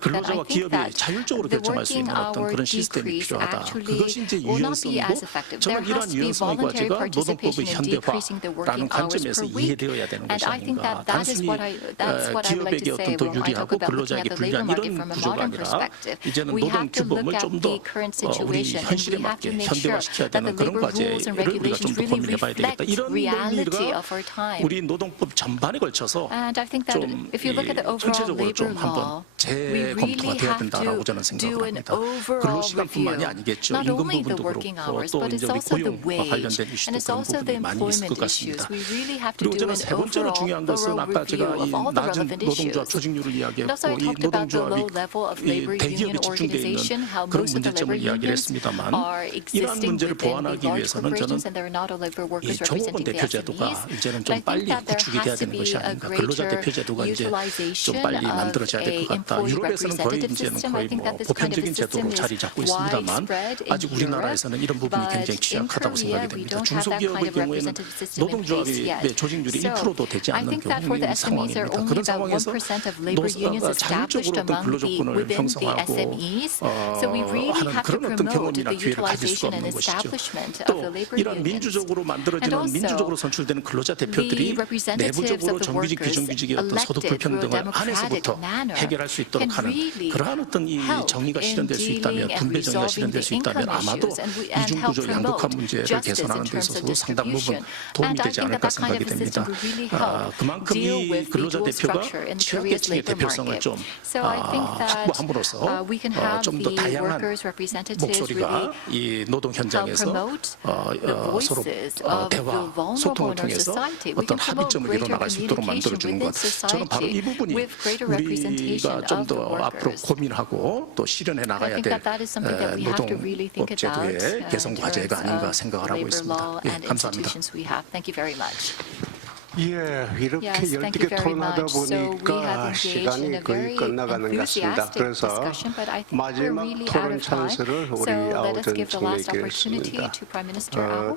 근로자와 기업이 자율적으로 결정할 수 있는 어떤 그런 시스템이 필요하다. 그것이 이제 유연성이고 저는 이러한 유연성의 과제가 노동법의 현대화라는 관점에서 이해되어야 되는 것이 아닌가. 단순히 기업에게 어떤 더 유리하고 근로자에게 불리한 이런 구조가 아니라 이제는 노동 규범을 좀 더 우리 현실에 맞게 현대화시켜야 되는 그런 과제를 우리가 좀 더 고민해 봐야 되겠다. 이런 논리가 우리 노동법 전반에 걸쳐서 좀 전체적으로 좀 한번 재검토가 돼야 된다라고 저는 생각을 합니다. 근로시간뿐만이 아니겠죠. 임금 부분도 그렇고 또 이제 우리 고용과 관련된 이슈도 그런 부분이 많이 있을 것 같습니다. 그리고 저는 세 번째로 중요한 것은 아까 제가 이 낮은 노동조합 조직률을 이야기했고 이 노동조합이 이 대기업에 집중되어 있는 그런 문제점을 이야기를 했습니다만 이러한 문제를 보완하기 위해서는 저는 이 종업원 대표제도가 이제는 좀 빨리 구축이 돼야 되는 것이 아닌가. 근로자 대표제도가 이제 좀 빨리 만들어져야 될 것 같다. 유럽에서는 거의 이제는 거의 뭐 보편적인 제도로 자리 잡고 있습니다만 아직 우리나라에서는 이런 부분이 굉장히 취약하다고 생각이 됩니다. 중소기업의 경우에는 노동조합의 조직률이 1%도 되지 않는 경우인 상황입니다. 그런 상황에서 노사가 자율적으로 어떤 근로조건을 형성하고 하는 그런 어떤 경험이나 기회를 가질 수가 없는 것이죠. 또 이런 민주적으로 만들어지는 민주적으로 선출되는 근로자 대표들이 내부적으로 정규직, 비정규직의 어떤 소득 불평등을 안에서부터 해결할 수 있도록 하는 그러한 어떤 이 정의가 실현될 수 있다면 분배 정의가 실현될 수 있다면 아마도 이중구조 양극화 문제를 개선하는 데 있어서도 상당 부분 도움이 되지 않을까 생각이 됩니다. 그만큼 이 근로자 대표가 structure in the 취약계층의 Korea's labor 대표성을 market. 좀 So I think that 확보함으로써 we can have 좀 더 the 다양한 workers' representatives 목소리가 really 이 노동 현장에서 promote the 서로 voices of the 대화, vulnerable 소통을 in our 통해서 society. We 어떤 can promote 합의점을 greater 이뤄나갈 수 있도록 communication 만들어주는 within 것. 저는 바로 이 society 부분이 with greater representation 우리가 좀 of the 더 앞으로 workers. 고민하고 또 실현해 I 나가야 think 될 that is something that we have to really think about 노동법제도의 개선 in 과제가 terms 아닌가 of 생각을 하고 labor 있습니다. law 예, and 감사합니다. institutions we have. Thank you very much. 예, 이렇게 Yes, thank you 열띠게 very 토론하다 much. So we have 보니까 engaged in 시간이 a 거의 very 끝나가는 것 같습니다. enthusiastic 그래서 discussion, but I think we're 마지막 really out 토론 of time. 찬스를 우리 So let 아우 us 전 give the last 총리에게 opportunity 했습니다. to Prime Minister Ao.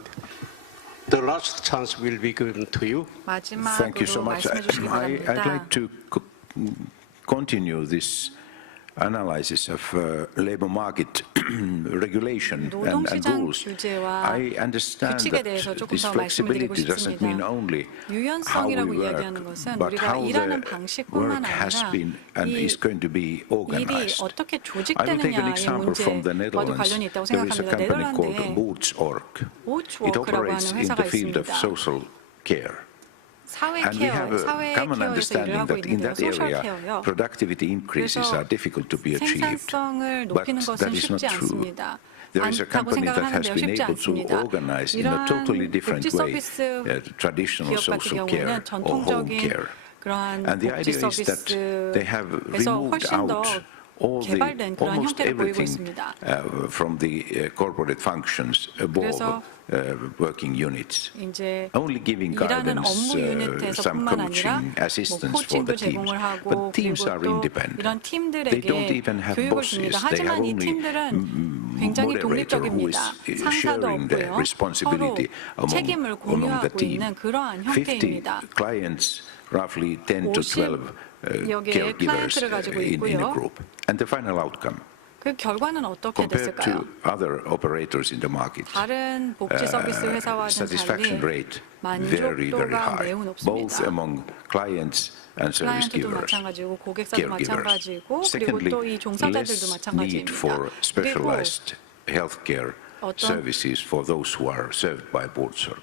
The last chance will be given to you. Thank you so 마지막으로 much. 말씀해 주시기 I'd 바랍니다. like to continue this analysis of labor market regulation and 노동시장 rules. 규제와 I understand 규칙에 that 대해서 조금 this 더 말씀을 드리고 flexibility doesn't mean 싶습니다. only how we 유연성이라고 work, 이야기하는 것은 but 우리가 how 일하는 the 방식뿐만 work has 아니라 been and 이 is going to be 일이 organized. 어떻게 I will take an 조직되느냐의 example from the 문제와도 Netherlands. 관련이 있다고 There is a 생각합니다. company called 네덜란드에 Bootsorg. It 보츠워크라고 operates 하는 in 회사가 the field of 있습니다. social care. 사회 And we 케어, have a 사회 common 케어에서 일을 understanding 하고 that in 있는데요. that 소셜 area, 케어요. productivity increases 그래서 are difficult to be achieved. 생산성을 But 높이는 것은 that is not 쉽지 true. 않습니다. There is a 않다고 company that has 생각을 하는데요. been 쉽지 able to 않습니다. organize in a totally 이러한 different 복지 way 서비스 traditional 기업 같은 social care 경우는 or home 전통적인 care. 그러한 And the 복지 idea is that they have 서비스에서 removed 훨씬 더 out all the 개발된 그런 almost 형태를 보이고 everything 있습니다. from the corporate functions above 그래서 working units. 이제 Only giving 일하는 guidance, 업무 some 유닛에서뿐만 아니라 coaching, 뭐 assistance for 코칭도 the teams. 제공을 하고 But teams 그리고 are 또 independent. 이런 They don't 팀들에게 even have 교육을 bosses. 줍니다. They have 하지만 이 only 팀들은 굉장히 moderator who is 독립적입니다. 상사도 sharing the 없고요. 서로 responsibility 책임을 among the 공유하고 team. 있는 그러한 50 형태입니다. clients, roughly 10 to 12 여기에 caregivers 클라이언트를 가지고 in a 있고요. group. And the final outcome, 그 결과는 어떻게 compared 됐을까요? to other operators in the market, 다른 복지 서비스 회사와는 satisfaction 달리 rate very, very 만족도가 high, 매우 both 높습니다. among clients and service 클라이언트도 givers, 마찬가지고 고객사도 caregivers. 마찬가지고 그리고 Secondly, 또 이 종사자들도 less need 마찬가지입니다. for 그리고 specialized healthcare 어떤 services for those who are served by Bootsorg.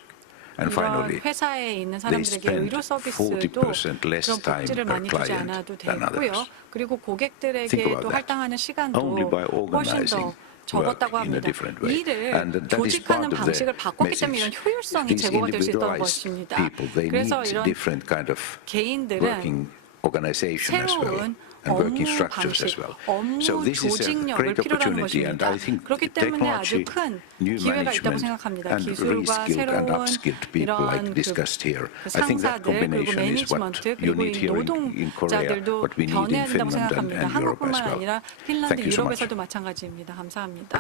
And 이런 finally, 회사에 있는 they 사람들에게 spend 의료 서비스도 40% less 그런 time 복지를 per 많이 주지 client 않아도 than 되고요. others. 그리고 Think 고객들에게 about 또 that. 할당하는 시간도 Only by 훨씬 organizing 더 적었다고 work in a 합니다. different way. 일을 And that is 조직하는 part of the 방식을 바꿨기 때문에 이런 message. 효율성이 These 제고가 될 수 있다는 individualized 것입니다. people, they 그래서 need 이런 different kind of 개인들은 working organization as well. 새로운 And working 업무 structures as 방식, well. 업무 So this is a 조직력을 great 필요로 하는 opportunity, and 것입니다. I think 그렇기 때문에 아주 technology, 큰 new 기회가 있다고 management, 생각합니다. and 기술과 reskilled and 새로운 upskilled people like 이런 discussed here. 그 I think that 상사들 그리고 combination is what 매니지먼트 you 그리고 need 이 here in Korea, 노동자들도 what we need in 변해야 된다고 Finland 생각합니다. and Europe as 한국뿐만 well. 아니라 핀란드, Thank you so much. 유럽에서도 마찬가지입니다. 감사합니다.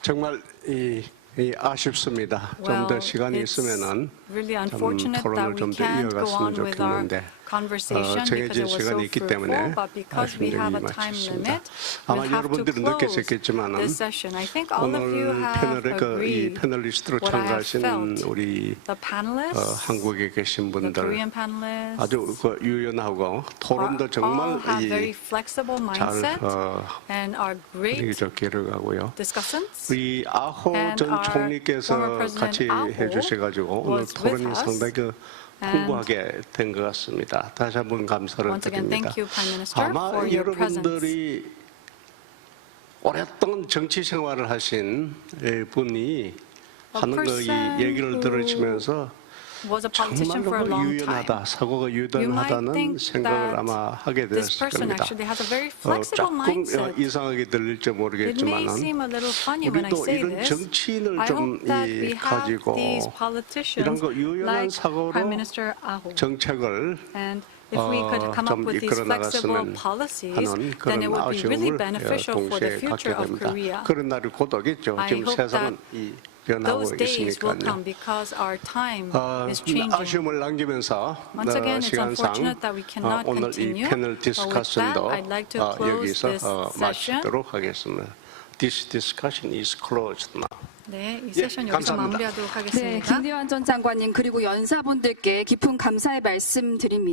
정말 이 아쉽습니다. 좀 더 시간이 있으면은 really 좀 unfortunate 토론을 that we 좀 더 can't go 이어갔으면 on with our 좋겠는데 conversation because 정해진 it was so 시간이 있기 때문에 fruitful, but because we have a time 말씀드리겠습니다. limit, 아마 we'll have to 여러분들은 close 느끼셨겠지만은 this session. I think all of you 오늘 have 패널에 이 agreed 패널리스트로 what I have 참가하신 felt. 우리 The panelists, 한국에 계신 the 분들 Korean panelists, 아주 유연하고 토론도 정말 all have very flexible 잘 mindset and are great 길을 가고요. discussants. 우리 아호 And 전 our 총리께서 former 같이 President Aho 해주셔가지고 오늘 was with 토론이 us. 상당히 풍부하게 된 것 같습니다. 다시 한번 감사를 Once again, 드립니다. thank you, Prime Minister, 아마 for your presence. 여러분들이 오랫동안 정치 생활을 하신 분이 하는 거 이 person 얘기를 who 들으시면서 Was a politician for a 정말로 long 유연하다, time. 사고가 You 유연하다는 might think 생각을 that 아마 하게 This 되었을 person 겁니다. actually has a very flexible 조금 mindset. 이상하게 들릴지 It may 모르겠지만은 seem a little funny when I 우리도 say 이런 this. 정치인을 I 좀 hope that we have 가지고 these 이런 politicians 거 유연한 like 사고로 Prime Minister Aho. 정책을 And if we could come 좀 up with these 이끌어 flexible 나갔으면 policies, 하는 then 그런 it would be really 아쉬움을 beneficial for the 동시에 future 갖게 of 됩니다. Korea. 그런 날이 곧 오겠죠. I 지금 hope 세상은 변하고 Those days will 있으니까요. come because our time is changing. 아쉬움을 남기면서 Once again, it's 시간상 unfortunate that we cannot 오늘 이 continue. 패널 But with that, 디스커션도 I'd like to close 여기서 this session. 마치도록 하겠습니다. This discussion is closed now. 네, 이 예, 세션 여기서 감사합니다. 마무리하도록 네, 하겠습니다. 김대환 전 장관님 그리고 연사분들께 깊은 감사의 말씀 드립니다.